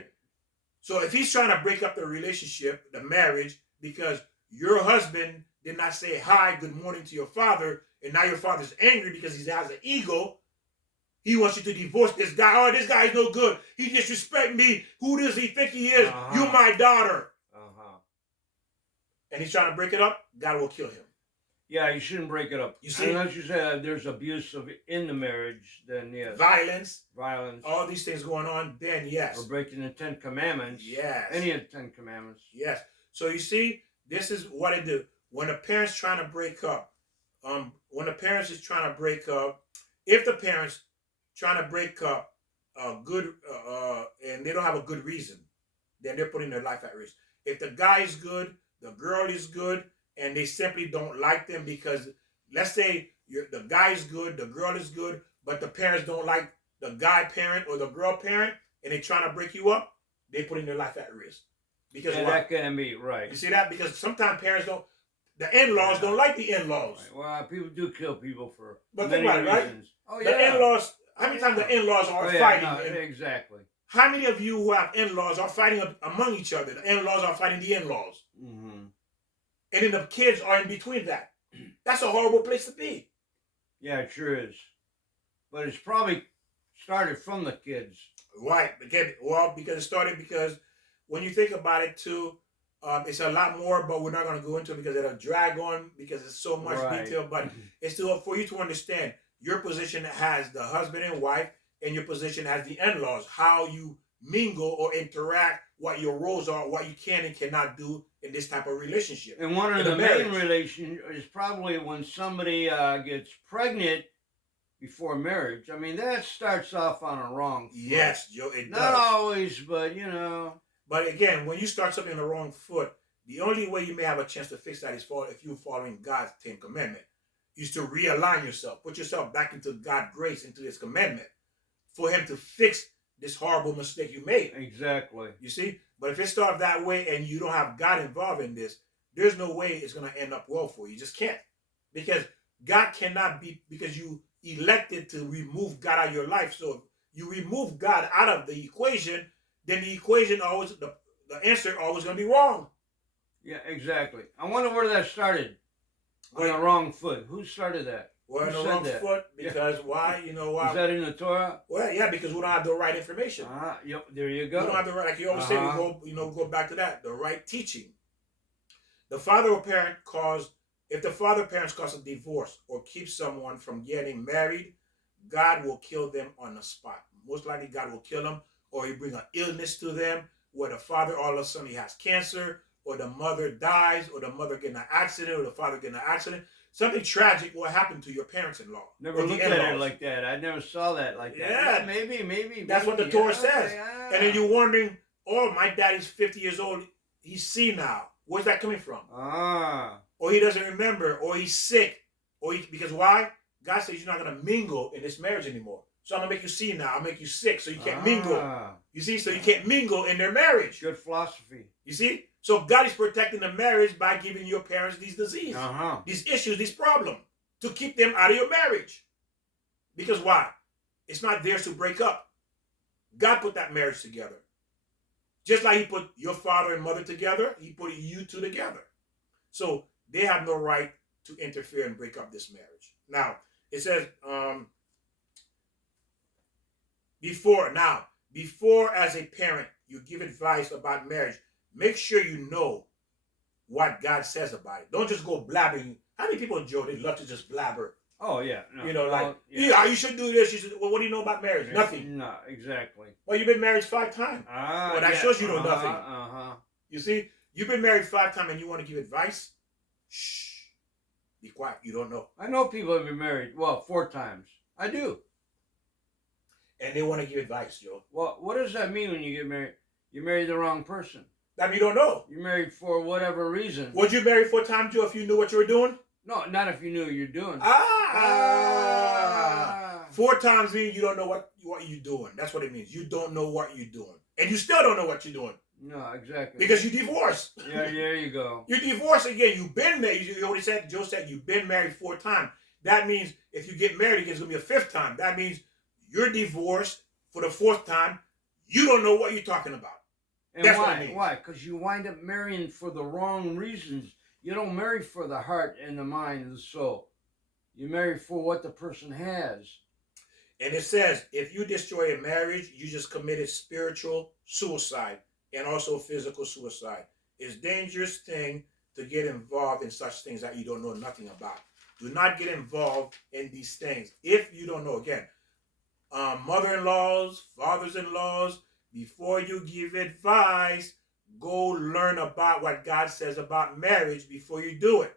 So if he's trying to break up the relationship, the marriage, because your husband did not say hi, good morning to your father, and now your father's angry because he has an ego. He wants you to divorce this guy. Oh, this guy is no good. He disrespects me. Who does he think he is? You my daughter. And he's trying to break it up. God will kill him. Yeah, you shouldn't break it up. You see? Unless you say there's abuse in the marriage, then yes. Violence. All these things going on, then yes. Or breaking the 10 Commandments. Yes. Any of the 10 Commandments. Yes. So you see, this is what it do. When a parent's trying to break up, if the parents trying to break up and they don't have a good reason, then they're putting their life at risk. If the guy is good, the girl is good, and they simply don't like them because, let's say the guy is good, the girl is good, but the parents don't like the guy parent or the girl parent, and they're trying to break you up, they're putting their life at risk. Because that can be right. You see that? Because sometimes parents don't, the in-laws don't like the in-laws. Right. Well, people do kill people for but many think about it, reasons. Right? Oh, yeah. The in-laws, how many times the in-laws are fighting? No, exactly. How many of you who have in-laws are fighting among each other? The in-laws are fighting the in-laws. Mm-hmm. And then the kids are in between that. That's a horrible place to be. Yeah, it sure is. But it's probably started from the kids. Right. Because it started because when you think about it too, It's a lot more, but we're not going to go into it because it'll drag on because it's so much Right. detail. But it's still for you to understand your position as the husband and wife, and your position as the in-laws, how you mingle or interact, what your roles are, what you can and cannot do in this type of relationship. And one of In a the main marriage. relation is probably when somebody gets pregnant before marriage. I mean, that starts off on a wrong foot. Yes, Joe, it Not does. always, but you know. But again, when you start something on the wrong foot, the only way you may have a chance to fix that is if you're following God's 10 commandment. Is to realign yourself, put yourself back into God's grace, into His commandment, for Him to fix this horrible mistake you made. Exactly. You see? But if it starts that way and you don't have God involved in this, there's no way it's going to end up well for you. You just can't. Because God cannot be, because you elected to remove God out of your life. So if you remove God out of the equation, then the equation always, the answer always going to be wrong. Yeah, exactly. I wonder where that started. On the wrong foot. Who started that? We're on Who the said wrong that? foot because why? You know why? Is that in the Torah? Well, yeah, because we don't have the right information. Yep, there you We go. don't have the right, like you always say, we go back to that, the right teaching. The father or parent if the father or parents cause a divorce or keep someone from getting married, God will kill them on the spot. Most likely God will kill them, or He bring an illness to them, where the father all of a sudden he has cancer, or the mother dies, or the mother get in an accident, or the father get in an accident. Something tragic will happen to your parents-in-law. Never looked at it like that. I never saw that like that. Yeah. Maybe. That's what the Torah says. Yeah. And then you're wondering, oh, my daddy's 50 years old. He's senile. Where's that coming from? Or he doesn't remember, or he's sick. Because why? God says you're not going to mingle in this marriage anymore. So I'm going to make you senile. I'll make you sick so you can't mingle. You see? So you can't mingle in their marriage. Good philosophy. You see? So God is protecting the marriage by giving your parents these diseases, these issues, these problems, to keep them out of your marriage. Because why? It's not theirs to break up. God put that marriage together. Just like He put your father and mother together, He put you two together. So they have no right to interfere and break up this marriage. Now, it says, before as a parent, you give advice about marriage, make sure you know what God says about it. Don't just go blabbering. How many people, Joe, they love to just blabber? Oh, yeah. No, you know, yeah, you should do this. You should. Well, what do you know about marriage? Yeah, nothing. No, exactly. Well, you've been married 5 times. Well, that shows you know nothing. You see, you've been married 5 times and you want to give advice? Shh. Be quiet. You don't know. I know people have been married, 4 times. I do. And they want to give advice, Joe. Well, what does that mean when you get married? You married the wrong person. That means you don't know. You're married for whatever reason. Would you marry 4 times, Joe, if you knew what you were doing? No, not if you knew what you're doing. 4 times means you don't know what you're doing. That's what it means. You don't know what you're doing. And you still don't know what you're doing. No, exactly. Because you divorced. Yeah, there you go. You divorced again. You've been married. You already said, Joe said you've been married 4 times. That means if you get married again, it's going to be a 5th time. That means you're divorced for the 4th time. You don't know what you're talking about. And that's why? what it means. Why? Because you wind up marrying for the wrong reasons. You don't marry for the heart and the mind and the soul. You marry for what the person has. And it says, if you destroy a marriage, you just committed spiritual suicide and also physical suicide. It's a dangerous thing to get involved in such things that you don't know nothing about. Do not get involved in these things if you don't know. Again, mother-in-laws, fathers-in-laws, before you give advice, go learn about what God says about marriage before you do it.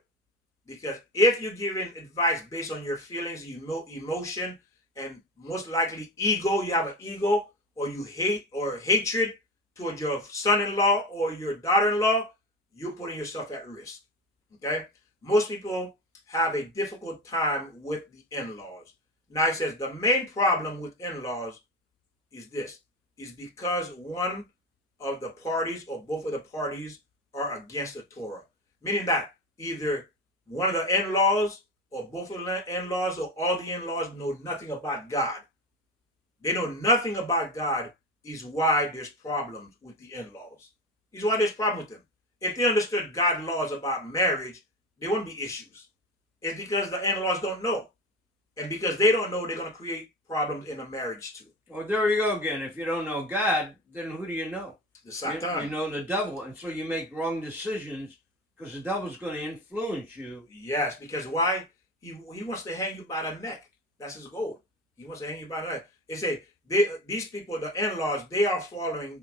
Because if you're giving advice based on your feelings, emotion, and most likely ego, you have an ego, or you hate or hatred towards your son-in-law or your daughter-in-law, you're putting yourself at risk. Okay? Most people have a difficult time with the in-laws. Now it says the main problem with in-laws is this, is because one of the parties or both of the parties are against the Torah. Meaning that either one of the in-laws or both of the in-laws or all the in-laws know nothing about God. They know nothing about God is why there's problems with the in-laws. Is why there's problems with them. If they understood God's laws about marriage, there wouldn't be issues. It's because the in-laws don't know. And because they don't know, they're going to create problems in a marriage too. Well, there you go again. If you don't know God, then who do you know? The Satan. You know, the devil. And so you make wrong decisions because the devil's going to influence you. Yes, because why? He wants to hang you by the neck. That's his goal. He wants to hang you by the neck. They say these people, the in-laws, they are following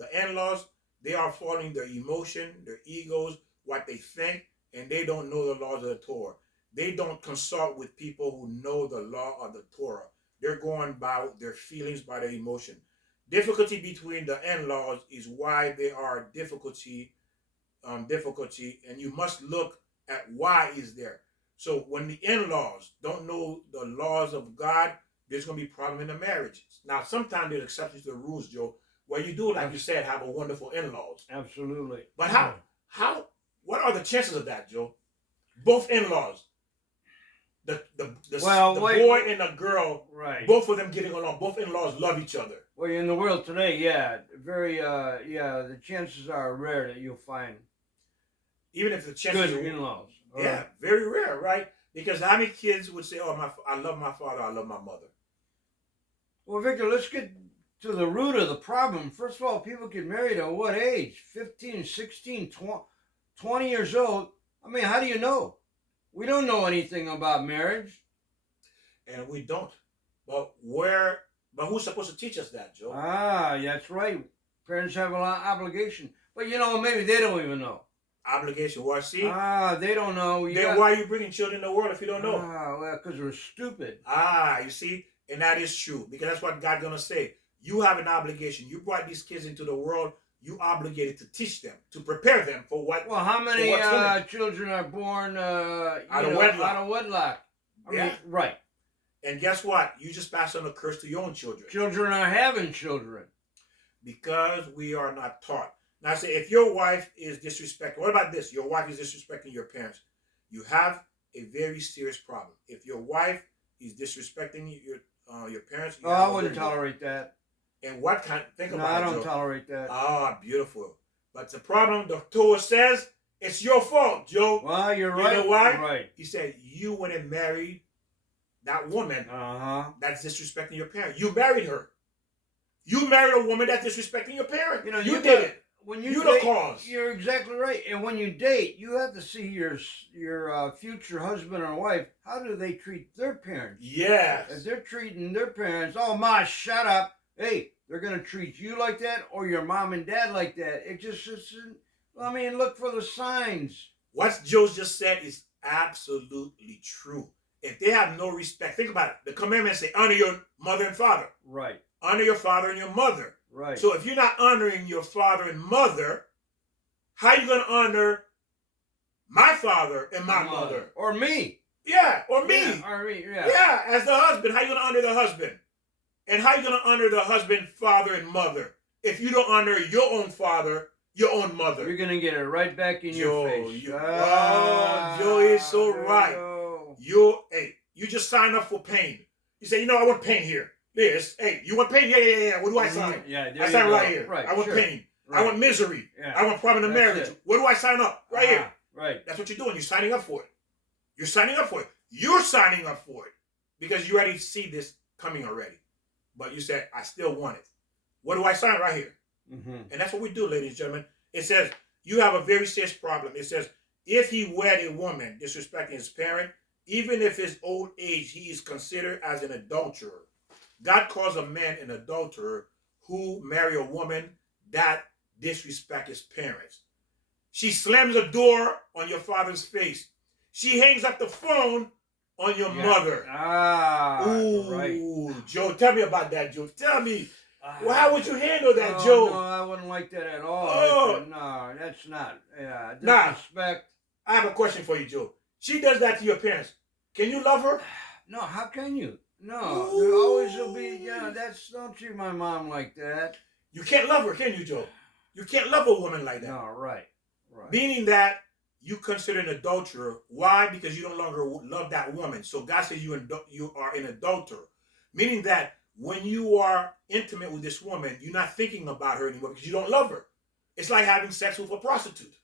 their emotion, their egos, what they think, and they don't know the laws of the Torah. They don't consult with people who know the law of the Torah. They're going by their feelings, by their emotion. Difficulty between the in-laws is why there are difficulty, and you must look at why is there. So when the in-laws don't know the laws of God, there's going to be a problem in the marriage. Now, sometimes there's exceptions to the rules, Joe, where you do, like you said, have a wonderful in-laws. Absolutely. But what are the chances of that, Joe? Both in-laws, the boy and the girl, right? Both of them getting along. Both in-laws love each other. Well, in the world today, the chances are rare that you'll find even if the chances good in-laws. Yeah, very rare, right? Because how many kids would say, "Oh, I love my father, I love my mother." Well, Victor, let's get to the root of the problem. First of all, people get married at what age? 15, 16, 20 years old. I mean, how do you know? We don't know anything about marriage. And we don't. But who's supposed to teach us that, Joe? That's right. Parents have a lot of obligation. But, maybe they don't even know. Obligation. What? See? They don't know. Why are you bringing children in the world if you don't know? Well, because we're stupid. You see? And that is true. Because that's what God's going to say. You have an obligation. You brought these kids into the world. You obligated to teach them, to prepare them for what. Well, how many children are born out of wedlock? I mean, right. And guess what? You just pass on a curse to your own children. Children are having children. Because we are not taught. Now, I say, if your wife is disrespecting, what about this? Your wife is disrespecting your parents. You have a very serious problem. If your wife is disrespecting your parents. I wouldn't tolerate that. And what kind? Think about it. I don't tolerate that. Beautiful. But the problem, the Torah says, it's your fault, Joe. Well, you're right. You know why? You're right. He said, you went and married that woman that's disrespecting your parent. You married her. You married a woman that's disrespecting your parent. You did it. When you're the cause. You're exactly right. And when you date, you have to see your future husband or wife. How do they treat their parents? Yes. If they're treating their parents, oh, Ma, shut up. Hey, they're going to treat you like that or your mom and dad like that. It just isn't. I mean, look for the signs. What Joe just said is absolutely true. If they have no respect, think about it. The commandments say, honor your mother and father. Right. Honor your father and your mother. Right. So if you're not honoring your father and mother, how are you going to honor my father and my mother? Or me. Yeah, or me. Yeah, Yeah, as the husband, how are you going to honor the husband? And how are you going to honor the husband, father, and mother if you don't honor your own father, your own mother? You're going to get it right back in your face. Joe is so right. You just sign up for pain. You say, I want pain here. Yes. Hey, you want pain? Yeah. What do I sign? I sign right here. Right, I want pain. Right. I want misery. Yeah. I want problem in marriage. What do I sign up? Right here. Right. That's what you're doing. You're signing up for it. You're signing up for it. You're signing up for it because you already see this coming already. But you said, I still want it. What do I sign right here? Mm-hmm. And that's what we do, ladies and gentlemen. It says, you have a very serious problem. It says, if he wed a woman disrespecting his parent, even if his old age, he is considered as an adulterer. God calls a man an adulterer who marry a woman that disrespect his parents. She slams a door on your father's face. She hangs up the phone on your mother. Right. Joe, tell me about that, Joe. Tell me. Well, how would you handle that, Joe? No, I wouldn't like that at all. No, that's not. Disrespect. I have a question for you, Joe. She does that to your parents. Can you love her? No, how can you? No, there always will be, don't treat my mom like that. You can't love her, can you, Joe? You can't love a woman like that. No, right. Meaning that you consider an adulterer. Why? Because you no longer love that woman. So God says you are an adulterer. Meaning that when you are intimate with this woman, you're not thinking about her anymore because you don't love her. It's like having sex with a prostitute.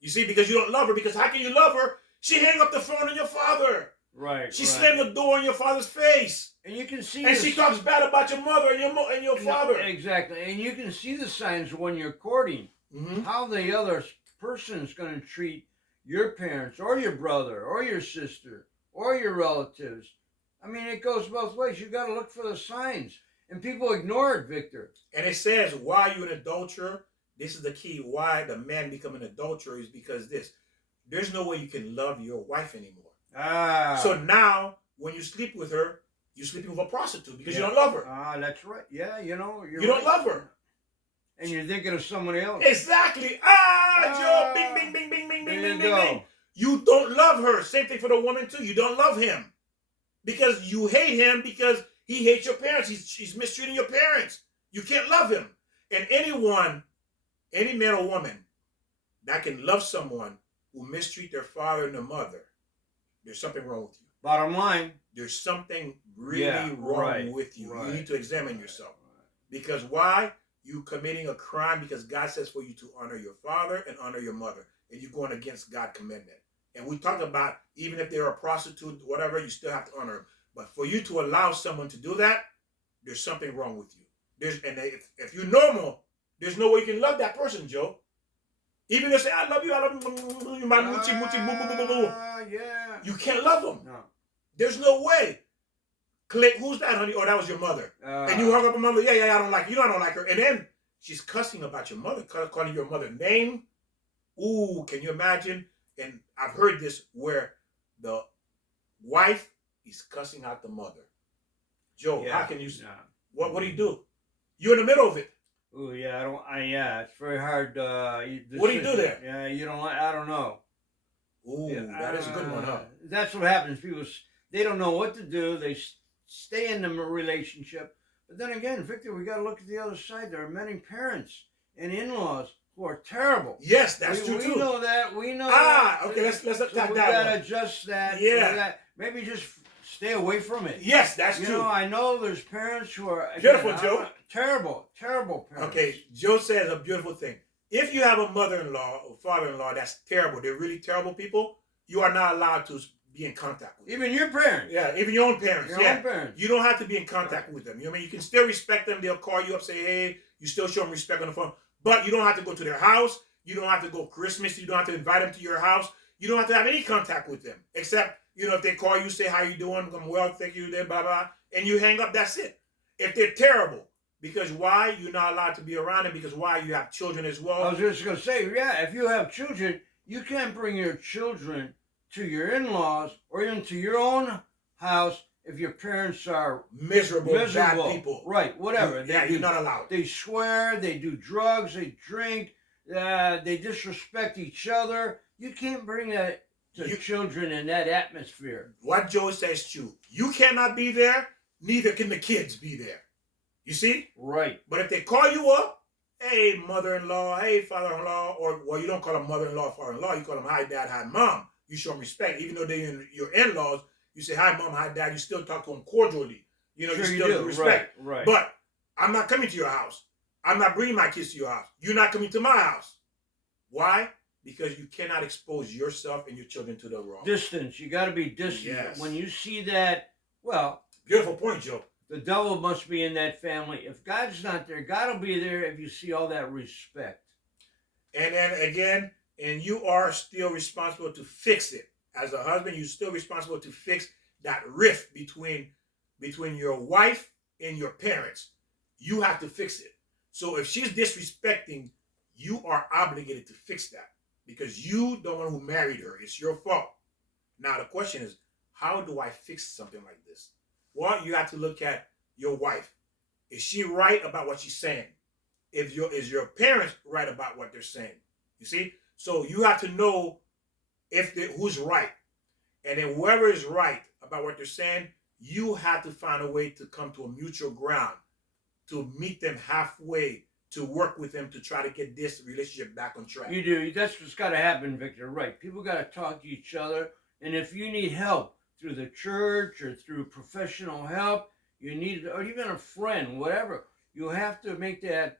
You see, because you don't love her. Because how can you love her? She hang up the phone on your father. Right. She right. slammed the door in your father's face. And you can see And the she talks bad about your mother and your No, father. exactly. And you can see the signs when you're courting Mm-hmm. how the other person's going to treat your parents or your brother or your sister or your relatives. I mean, it goes both ways. You got to look for the signs. And people ignore it, Victor. And it says, why you an adulterer? This is the key. Why the man become an adulterer is because there's no way you can love your wife anymore. Ah. So now, when you sleep with her, you're sleeping with a prostitute because you Yeah. don't love her. Ah, that's right. Yeah, you know, You don't love her. And you're thinking of somebody else. Exactly. Joe, bing, bing, bing, bing, bing, There bing, you bing, bing, go. bing. You don't love her. Same thing for the woman too. You don't love him because you hate him because he hates your parents. He's mistreating your parents. You can't love him. And anyone, any man or woman that can love someone who mistreat their father and their mother, there's something wrong with you. Bottom line. There's something really wrong with you. Right. You need to examine yourself. Because why? You committing a crime because God says for you to honor your father and honor your mother. And you're going against God's commandment. And we talk about even if they're a prostitute, whatever, you still have to honor them. But for you to allow someone to do that, there's something wrong with you. If you're normal, there's no way you can love that person, Joe. Even if they say, I love you, my moochie, moochie, boo, boo, boo, boo, boo. Yeah. You can't love them. No. There's no way. Click, who's that, honey? Oh, that was your mother. And you hung up on mother. Yeah, I don't like you. You know I don't like her. And then she's cussing about your mother, calling your mother name. Ooh, can you imagine? And I've heard this where the wife is cussing out the mother. Joe, how can you? What do you do? You're in the middle of it. Oh yeah, it's very hard. What do you do there? Yeah, you don't. I don't know. Ooh, that is a good one, huh? That's what happens. People, they don't know what to do. They stay in the relationship. But then again, Victor, we got to look at the other side. There are many parents and in-laws who are terrible. Yes, that's true too. We know that. We know. Okay. Let's so attack we that gotta one. adjust that. Yeah. Maybe just stay away from it. Yes, that's you true. know, I know there's parents who are Beautiful, Joe. Terrible parents. Okay, Joe says a beautiful thing. If you have a mother-in-law or father-in-law that's terrible, they're really terrible people, you are not allowed to be in contact with them. Even your parents. Yeah, even your own parents. Your own parents. You don't have to be in contact with them. You know what I mean? You can still respect them. They'll call you up, say, hey, you still show them respect on the phone. But you don't have to go to their house. You don't have to go Christmas. You don't have to invite them to your house. You don't have to have any contact with them. Except, if they call you, say, how you doing? I'm well, thank you, blah, blah. And you hang up, that's it. If they're terrible. Because why? You're not allowed to be around them. Because why? You have children as well. I was just going to say, if you have children, you can't bring your children to your in-laws or even to your own house if your parents are miserable. Bad people. Right, whatever. You're not allowed. They swear, they do drugs, they drink, they disrespect each other. You can't bring that to children in that atmosphere. What Joe says true. You cannot be there, neither can the kids be there. You see? Right. But if they call you up, hey, mother-in-law, hey, father-in-law, or you don't call them mother-in-law, father-in-law, you call them hi, dad, hi, mom. You show them respect. Even though they're your in-laws, you say, hi, mom, hi, dad. You still talk to them cordially. You still do respect. Right. But I'm not coming to your house. I'm not bringing my kids to your house. You're not coming to my house. Why? Because you cannot expose yourself and your children to the wrong. Distance. You got to be distant. Yes. When you see that, well. Beautiful point, Joe. The devil must be in that family. If God's not there, God will be there if you see all that respect. And then again, and you are still responsible to fix it. As a husband, you're still responsible to fix that rift between your wife and your parents. You have to fix it. So if she's disrespecting, you are obligated to fix that. Because you, the one who married her, it's your fault. Now the question is, how do I fix something like this? Well, you have to look at your wife. Is she right about what she's saying? Is your parents right about what they're saying? You see? So you have to know who's right. And then whoever is right about what they're saying, you have to find a way to come to a mutual ground, to meet them halfway, to work with them to try to get this relationship back on track. You do. That's what's got to happen, Victor. Right. People got to talk to each other. And if you need help through the church or through professional help, or even a friend, whatever, you have to make that,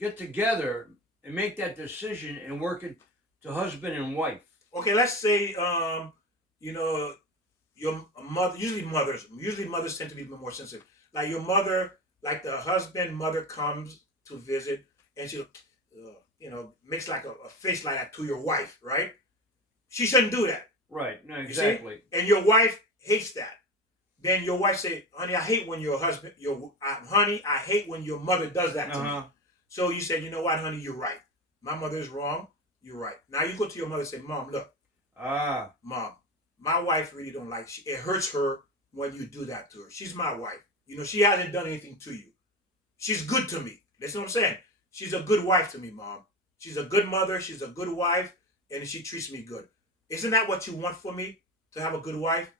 get together and make that decision and work it to husband and wife. Okay, let's say, your mother, usually mothers tend to be more sensitive. Like your mother, like the mother comes to visit, and she, makes like a face like that to your wife, right? She shouldn't do that. Right. No, You see? exactly. And your wife hates that. Then your wife say, "Honey, I hate when honey, I hate when your mother does that to me." So you said, "You know what, honey, you're right. My mother is wrong. You're right." Now you go to your mother and say, "Mom, look, Mom, my wife really don't like. It hurts her when you do that to her. She's my wife. She hasn't done anything to you. She's good to me. Listen what I'm saying. She's a good wife to me, Mom. She's a good mother. She's a good wife, and she treats me good. Isn't that what you want for me, to have a good wife?"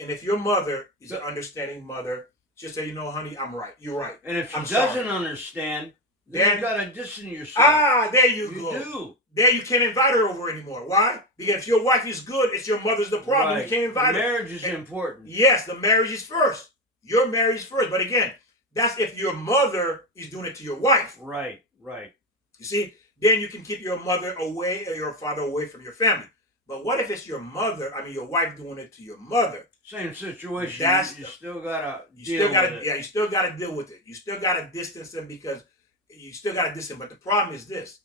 And if your mother is an understanding mother, she'll say, "Honey, I'm right. You're right. And if she I'm doesn't sorry." understand, then you gotta distance yourself. There you go. You do. There you can't invite her over anymore. Why? Because if your wife is good, it's your mother's the problem. Right. You can't invite her. Marriage is important. Yes, the marriage is first. Your marriage is first. But again, that's if your mother is doing it to your wife. Right, right. You see, then you can keep your mother away or your father away from your family. But what if it's your wife doing it to your mother? Same situation. You still gotta you deal still gotta with it. Yeah, you still gotta deal with it. You still gotta distance them, because you still gotta distance them. But the problem is this: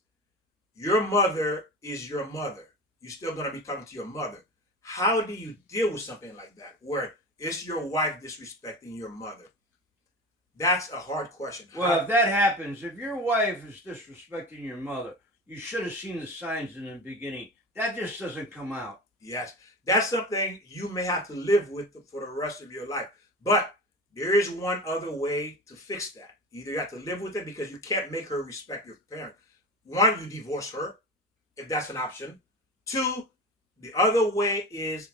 your mother is your mother. You're still gonna be talking to your mother. How do you deal with something like that, where it's your wife disrespecting your mother? That's a hard question. Well, if that happens, if your wife is disrespecting your mother, you should have seen the signs in the beginning. That just doesn't come out. Yes, that's something you may have to live with for the rest of your life. But there is one other way to fix that. Either you have to live with it, because you can't make her respect your parent. One, you divorce her, if that's an option. Two, the other way is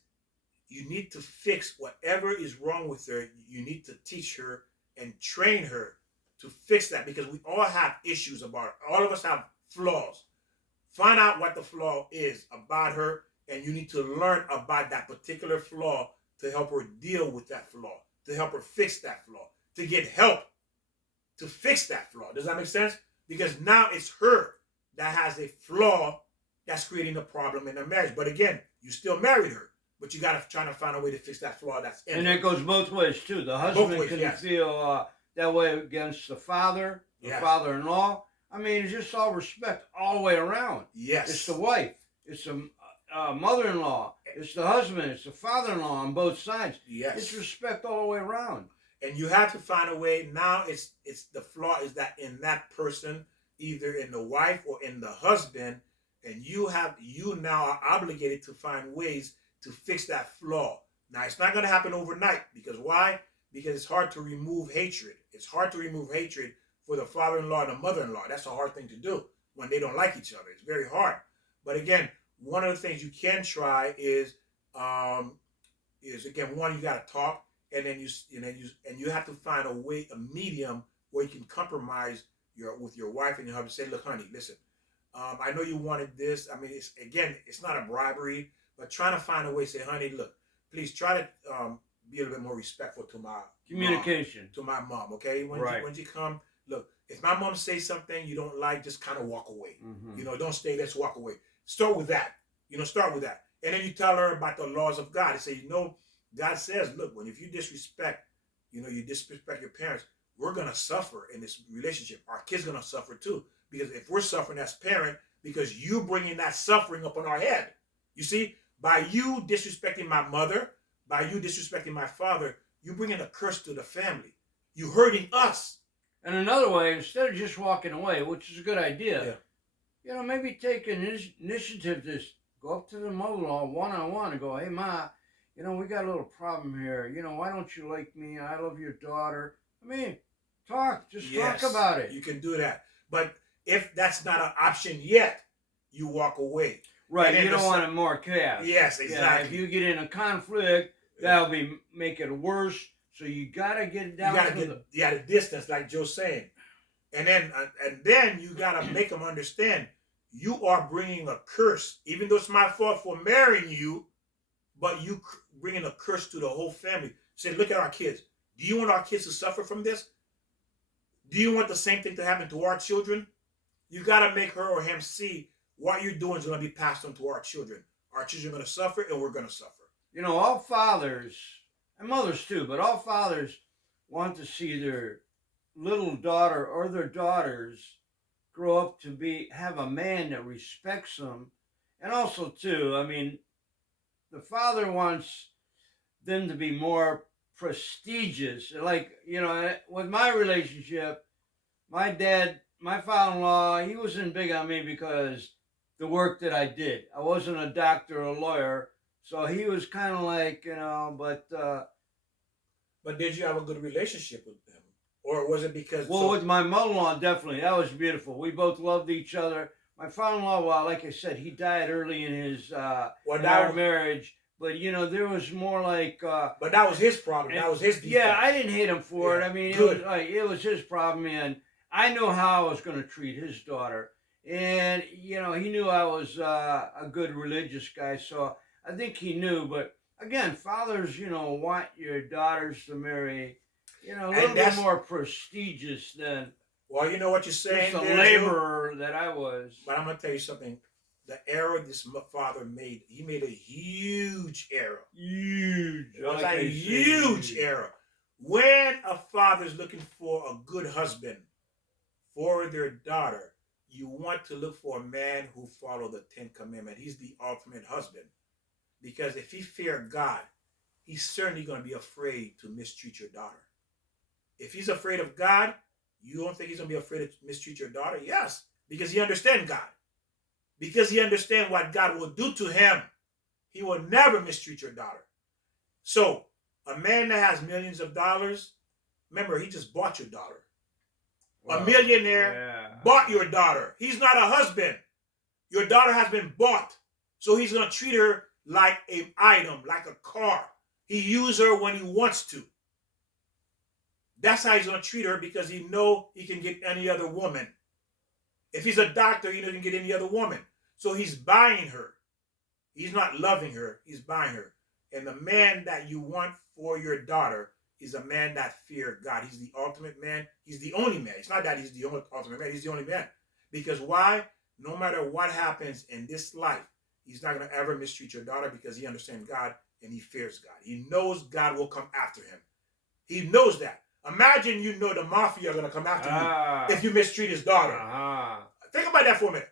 you need to fix whatever is wrong with her. You need to teach her and train her to fix that, because we all have issues about it. All of us have flaws. Find out what the flaw is about her, and you need to learn about that particular flaw to help her deal with that flaw, to help her fix that flaw, to get help to fix that flaw. Does that make sense? Because now it's her that has a flaw that's creating a problem in the marriage. But again, you still married her, but you got to try to find a way to fix that flaw that's in her. And it goes both ways too. The husband can feel that way against the father, the father-in-law. It's just all respect all the way around. Yes. It's the wife. It's the mother-in-law. It's the husband. It's the father-in-law on both sides. Yes. It's respect all the way around. And you have to find a way. Now it's the flaw is that in that person, either in the wife or in the husband, and you now are obligated to find ways to fix that flaw. Now it's not going to happen overnight, because why? Because it's hard to remove hatred. It's hard to remove hatred for the father-in-law and the mother-in-law. That's a hard thing to do when they don't like each other. It's very hard. But again, one of the things you can try is again, one, you got to talk, and then you have to find a way, a medium where you can compromise with your wife and your husband. Say, "Look, honey, listen. I know you wanted this. It's not a bribery, but trying to find a way. Say, honey, look, please try to be a little bit more respectful to my communication mom, to my mom. Okay, when you come, look, if my mom says something you don't like, just kind of walk away. Mm-hmm. Don't stay. Let's walk away. Start with that. Start with that, and then you tell her about the laws of God. And say, God says, look, if you disrespect, you disrespect your parents, we're gonna suffer in this relationship. Our kids gonna suffer too, because if we're suffering as parent, because you bringing that suffering up on our head, you see, by you disrespecting my mother, by you disrespecting my father, you bringing a curse to the family. You hurting us. And another way, instead of just walking away, which is a good idea, maybe take an initiative to go up to the mother-in-law one-on-one and go, "Hey, Ma, we got a little problem here. Why don't you like me? I love your daughter." Talk about it. You can do that. But if that's not an option yet, you walk away. Right, you don't want more chaos. Yes, exactly. If you get in a conflict, that'll make it worse. So you gotta get down to the distance, like Joe's saying, and then you gotta make them understand you are bringing a curse, even though it's my fault for marrying you, but you bringing a curse to the whole family. Say, look at our kids. Do you want our kids to suffer from this? Do you want the same thing to happen to our children? You gotta make her or him see what you're doing is going to be passed on to our children. Our children are going to suffer, and we're going to suffer. all fathers and mothers too, but all fathers want to see their little daughter or their daughters grow up to have a man that respects them, and also too, I mean, the father wants them to be more prestigious. Like, with my relationship, my dad, my father-in-law, he wasn't big on me because the work that I did. I wasn't a doctor or a lawyer, so he was kind of like, but But did you have a good relationship with them, or was it because? well, with my mother-in-law, definitely, that was beautiful. We both loved each other. My father-in-law, well, like I said, he died early in his Well, in that our was, marriage. But there was more like, but that was his problem. and That was his defect. yeah, I didn't hate him for it. Yeah, I mean, good. it was his problem, and I knew how I was going to treat his daughter, and he knew I was a good religious guy, so I think he knew. But again, fathers, want your daughters to marry, a And little bit that's more prestigious than well, you know what you're just saying a there, Joe? laborer that I was. But I'm gonna tell you something. The error this father made, he made a huge error. Huge, It was like a they huge say. error. When a father's looking for a good husband for their daughter, you want to look for a man who follows the Ten Commandments. He's the ultimate husband. Because if he fear God, he's certainly going to be afraid to mistreat your daughter. If he's afraid of God, you don't think he's going to be afraid to mistreat your daughter? Yes, because he understands God. Because he understands what God will do to him. He will never mistreat your daughter. So, a man that has millions of dollars, remember, he just bought your daughter. A Well, millionaire yeah. bought your daughter. He's not a husband. Your daughter has been bought. So he's going to treat her like an item, like a car. He uses her when he wants to. That's how he's going to treat her because he knows he can get any other woman. If he's a doctor, he doesn't get any other woman. So he's buying her. He's not loving her. He's buying her. And the man that you want for your daughter is a man that fears God. He's the ultimate man. He's the only man. It's not that he's the only ultimate man. He's the only man. Because why? No matter what happens in this life, he's not going to ever mistreat your daughter because he understands God and he fears God. He knows God will come after him. He knows that. Imagine the mafia are going to come after you if you mistreat his daughter. Think about that for a minute.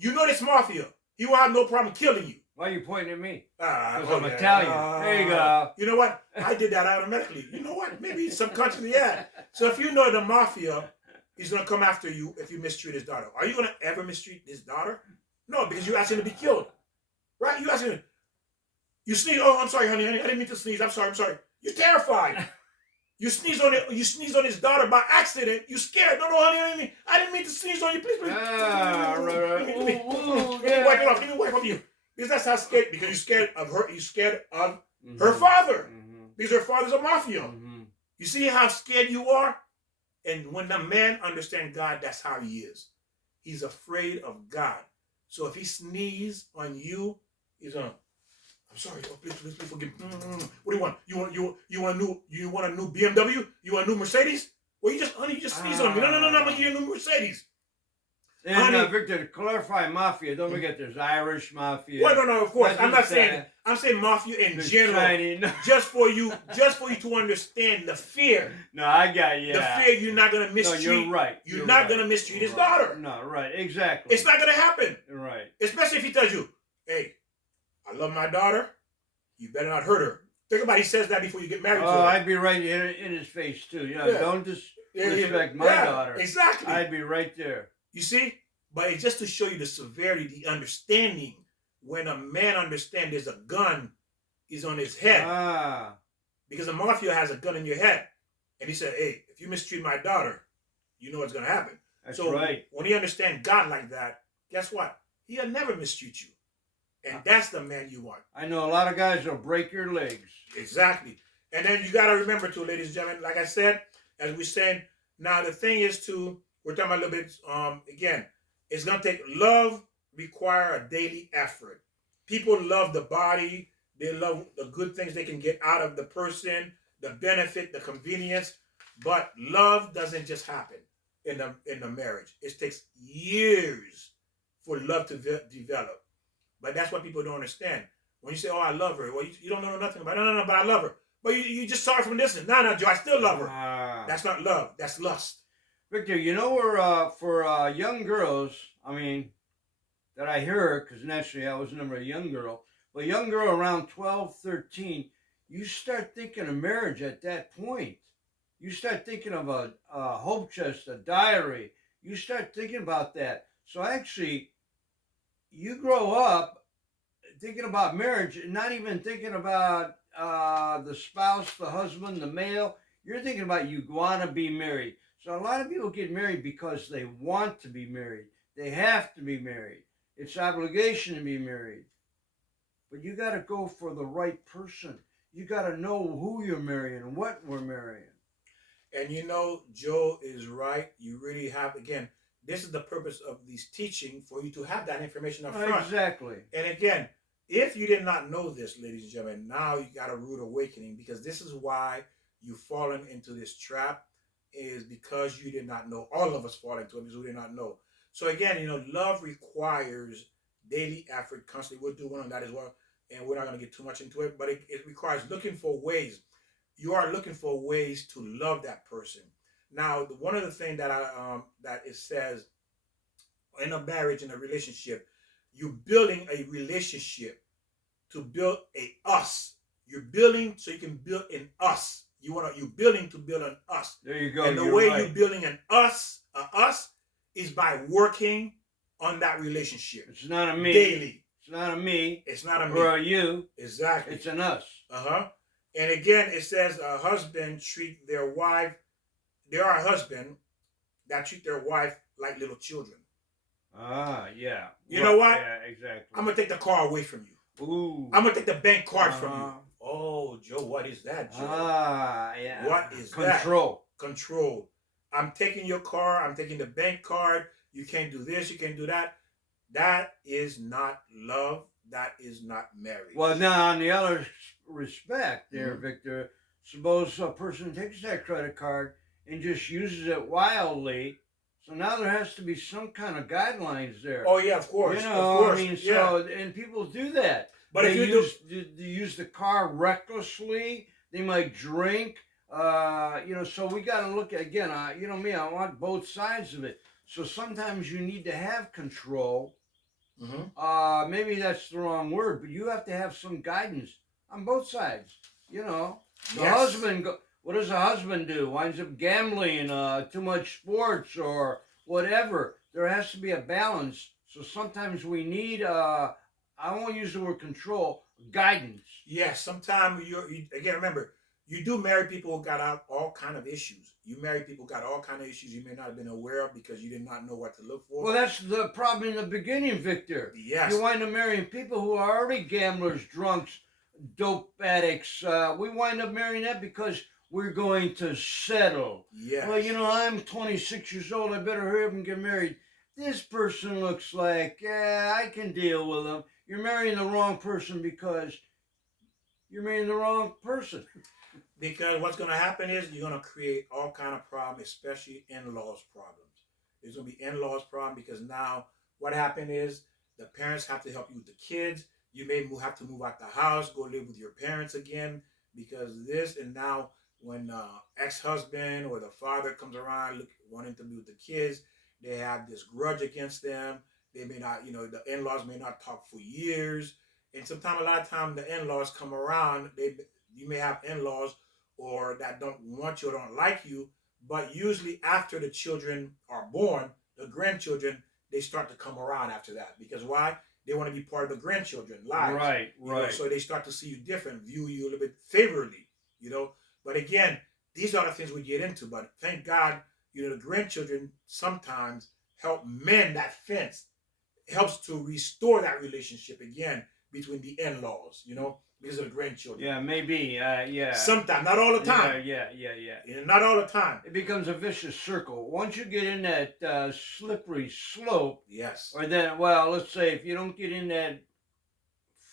You know this mafia. He will have no problem killing you. Why are you pointing at me? Because I'm Italian. There you go. You know what? I did that automatically. You know what? Maybe subconsciously, yeah. So if you know the mafia is going to come after you if you mistreat his daughter, are you going to ever mistreat his daughter? No, because you asked him to be killed. Right? You asked him. You sneeze. Oh, I'm sorry, honey. I didn't mean to sneeze. I'm sorry. You're terrified. You sneeze on it. You sneeze on his daughter by accident. You scared. No, honey. I didn't mean to sneeze on you. Please. Right. Let me wipe it off. Let me wipe off you. Because that's how scared. Because you're scared of her. You're scared of her father. Because her father's a mafia. You see how scared you are? And when the man understands God, that's how he is. He's afraid of God. So if he sneezes on you, he's going, I'm sorry. Oh, please forgive me. What do you want? You want a new BMW? You want a new Mercedes? Well, you just sneeze on me. No. I'm gonna give you a new Mercedes. And Victor, to clarify mafia, don't forget there's Irish mafia. Well, no, of course. I'm not saying. I'm saying mafia in general. Chinese, no. Just for you to understand the fear. No, I got you. The fear you're not gonna mistreat. No, you're right. You're not gonna mistreat his daughter. No, right, exactly. It's not gonna happen. Right. Especially if he tells you, "Hey, I love my daughter. You better not hurt her." Think about it. He says that before you get married to her. I'd be right in his face too. Don't disrespect my daughter. Exactly. I'd be right there. You see? But it's just to show you the severity, the understanding. When a man understands there's a gun is on his head. Because the mafia has a gun in your head. And he said, hey, if you mistreat my daughter, you know what's going to happen. That's right. When he understands God like that, guess what? He'll never mistreat you. And that's the man you want. I know a lot of guys will break your legs. Exactly. And then you got to remember too, ladies and gentlemen, like I said, as we said, now the thing is we're talking about a little bit, again, it's going to take love, require a daily effort. People love the body. They love the good things they can get out of the person, the benefit, the convenience. But love doesn't just happen in the marriage. It takes years for love to develop. But that's what people don't understand. When you say, "Oh, I love her," well, you don't know nothing about it. No, but I love her. But you just saw her from a distance. No, Joe, I still love her. That's not love. That's lust. Victor, you know where for young girls, I mean, that I heard, because naturally I was never a young girl, but a young girl around 12, 13, you start thinking of marriage at that point. You start thinking of a hope chest, a diary. You start thinking about that. So actually, you grow up thinking about marriage and not even thinking about the spouse, the husband, the male. You're thinking about you want to be married. So a lot of people get married because they want to be married. They have to be married. It's obligation to be married. But you got to go for the right person. You got to know who you're marrying and what we're marrying. And Joe is right. You really have, again, this is the purpose of these teaching, for you to have that information up front. Exactly. And again, if you did not know this, ladies and gentlemen, now you got a rude awakening, because this is why you've fallen into this trap, is because you did not know. All of us fall into it because we did not know. So again, love requires daily effort, constantly. We'll do one on that as well, and we're not going to get too much into it, but it requires looking for ways. You are looking for ways to love that person. Now, one of the things that that it says in a marriage, in a relationship, you're building a relationship to build a us. You're building so you can build an us. You're building to build an us. There you go. And the way you're building an us, is by working on that relationship. It's not a me. Daily. It's not a me. It's not a me. Or a you. Exactly. It's an us. And again, it says a husband treat their wife. There are husbands that treat their wife like little children. Yeah. You know what? Yeah, exactly. I'm gonna take the car away from you. Ooh. I'm gonna take the bank card from you. Oh, Joe, what is that, Joe? Yeah. What is Control. that? Control. I'm taking your car. I'm taking the bank card. You can't do this. You can't do that. That is not love. That is not marriage. Well, now, on the other respect there, Victor, suppose a person takes that credit card and just uses it wildly. So now there has to be some kind of guidelines there. Oh, yeah, of course. Of course. I mean, and people do that. But they if you use the car recklessly, they might drink. So we got to look at, again, me, I want both sides of it. So sometimes you need to have control. Maybe that's the wrong word, but you have to have some guidance on both sides. The husband, what does a husband do? Winds up gambling, too much sports or whatever. There has to be a balance. So sometimes we need, I won't use the word control, guidance. Yes, sometimes again, remember, you do marry people who got out all kind of issues. You marry people who got all kind of issues you may not have been aware of because you did not know what to look for. Well, that's the problem in the beginning, Victor. Yes. You wind up marrying people who are already gamblers, drunks, dope addicts. We wind up marrying that because we're going to settle. Yes. Well, I'm 26 years old. I better hurry up and get married. This person looks like, I can deal with them. You're marrying the wrong person because you're marrying the wrong person. Because what's going to happen is you're going to create all kind of problems, especially in-laws problems. There's going to be in-laws problem because now what happened is the parents have to help you with the kids. You may have to move out the house, go live with your parents again because this. And now when ex-husband or the father comes around wanting to be with the kids, they have this grudge against them. They may not, the in-laws may not talk for years. And sometimes, a lot of times, the in-laws come around. You may have in-laws or that don't want you or don't like you, but usually after the children are born, the grandchildren, they start to come around after that. Because why? They want to be part of the grandchildren's lives. Right. So they start to see you different, view you a little bit favorably, But again, these are the things we get into. But thank God, the grandchildren sometimes help mend that fence. It helps to restore that relationship again between the in-laws, because of the grandchildren. Yeah, maybe. Yeah. Sometimes, not all the time. Yeah. Not all the time. It becomes a vicious circle. Once you get in that slippery slope. Yes. Or then, let's say if you don't get in that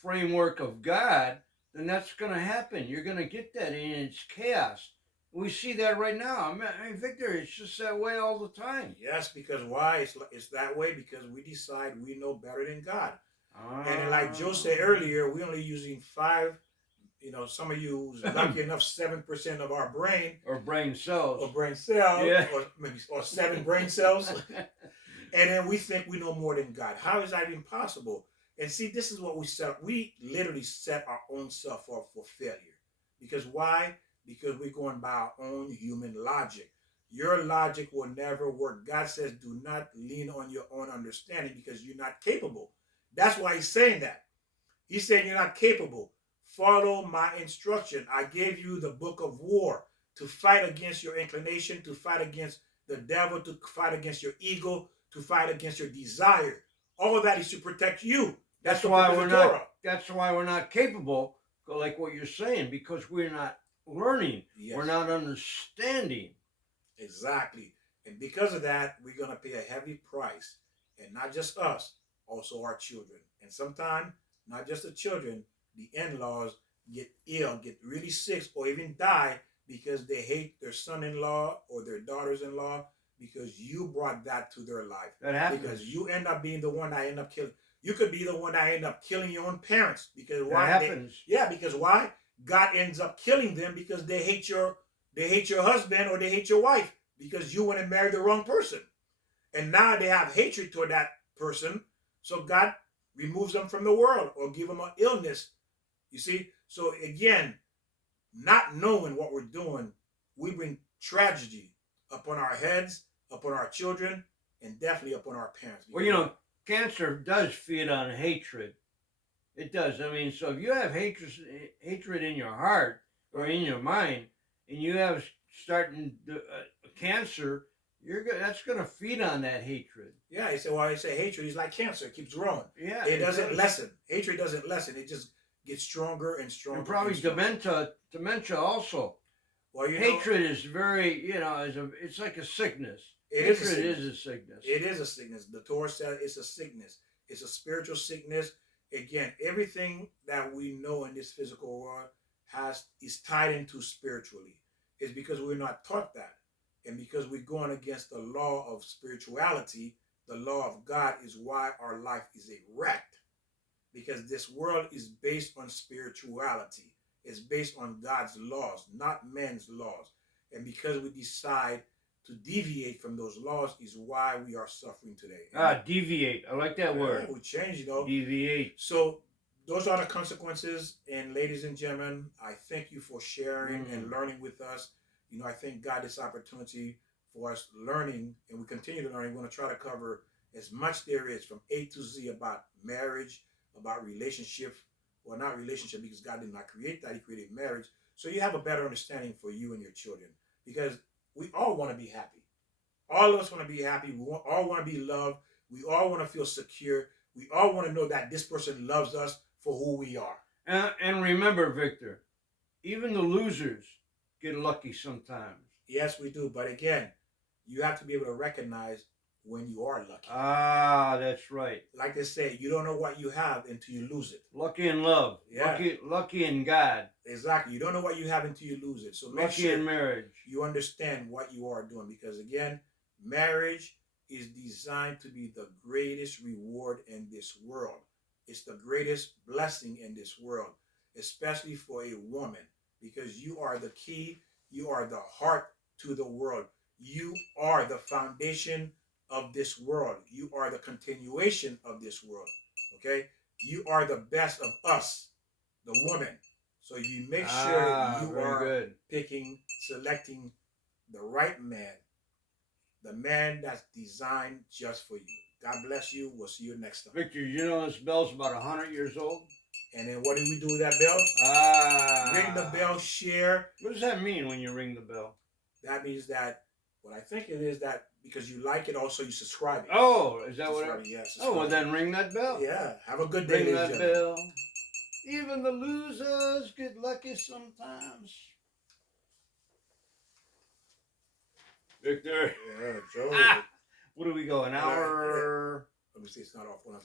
framework of God, then that's going to happen. You're going to get that, and it's chaos. We see that right now. I mean, Victor, it's just that way all the time. Yes, because why? It's that way because we decide we know better than God. And then like Joe said earlier, we're only using 5. Some of you who's lucky enough, 7% of our brain or brain cells. or brain cells, Yeah. or 7 brain cells. And then we think we know more than God. How is that even possible? And see, this is what we set. We literally set our own self up for failure. Because why? Because we're going by our own human logic. Your logic will never work. God says, do not lean on your own understanding because you're not capable. That's why he's saying that. He's saying you're not capable. Follow my instruction. I gave you the book of war to fight against your inclination, to fight against the devil, to fight against your ego, to fight against your desire. All of that is to protect you. That's why we're not. That's why we're not capable, like what you're saying, because we're not learning. Yes. We're not understanding. Exactly. And because of that, we're going to pay a heavy price. And not just us, also our children. And sometimes, not just the children, the in-laws get ill, get really sick, or even die because they hate their son-in-law or their daughters-in-law because you brought that to their life. That happens. Because you end up being the one that end up killing. You could be the one that end up killing your own parents. Because why? That happens. Because why? God ends up killing them because they hate your husband or they hate your wife because you went and married the wrong person. And now they have hatred toward that person. So God removes them from the world or give them an illness. You see? So again, not knowing what we're doing, we bring tragedy upon our heads, upon our children, and definitely upon our parents. Well, cancer does feed on hatred. It does. I mean, so if you have hatred in your heart or in your mind, and you have starting cancer, that's going to feed on that hatred. Yeah, he said hatred is like cancer. It keeps growing. Yeah. It doesn't lessen. Hatred doesn't lessen. It just gets stronger and stronger. And probably dementia also. Well, hatred is very, it's like a sickness. Hatred is a sickness. It is a sickness. The Torah said it's a sickness. It's a spiritual sickness. Again, everything that we know in this physical world is tied into spiritually. It's because we're not taught that. And because we're going against the law of spirituality, the law of God is why our life is a wreck. Because this world is based on spirituality. It's based on God's laws, not men's laws. And because we decide to deviate from those laws is why we are suffering today. Deviate. I like that word. We change, Deviate. So those are the consequences. And ladies and gentlemen, I thank you for sharing and learning with us. I thank God this opportunity for us learning, and we continue to learn. We're going to try to cover as much there is from A to Z about marriage, about relationship. Well, not relationship because God did not create that. He created marriage. So you have a better understanding for you and your children because we all want to be happy. All of us want to be happy. We all want to be loved. We all want to feel secure. We all want to know that this person loves us for who we are. And remember, Victor, even the losers get lucky sometimes. Yes, we do. But again, you have to be able to recognize when you are lucky. That's right. Like they say, you don't know what you have until you lose it. Lucky in love. Yeah. Lucky in God. Exactly. You don't know what you have until you lose it. So make lucky sure in marriage. You understand what you are doing. Because again, marriage is designed to be the greatest reward in this world. It's the greatest blessing in this world, especially for a woman. Because you are the key, you are the heart to the world. You are the foundation of this world. You are the continuation of this world. Okay? You are the best of us, the woman. So you make sure you are selecting the right man, the man that's designed just for you. God bless you. We'll see you next time. Victor, you know this bell's about 100 years old? And then what do we do with that bell? Ring the bell, share. What does that mean when you ring the bell? That means that, what I think it is that because you like it, also you subscribe it. Oh, is that what it is? Yes. Oh, well then ring that bell. Yeah. Have a good day. Ring that bell. Even the losers get lucky sometimes. Victor. Yeah, Joe. What do we go, an hour? Let me see, it's not off.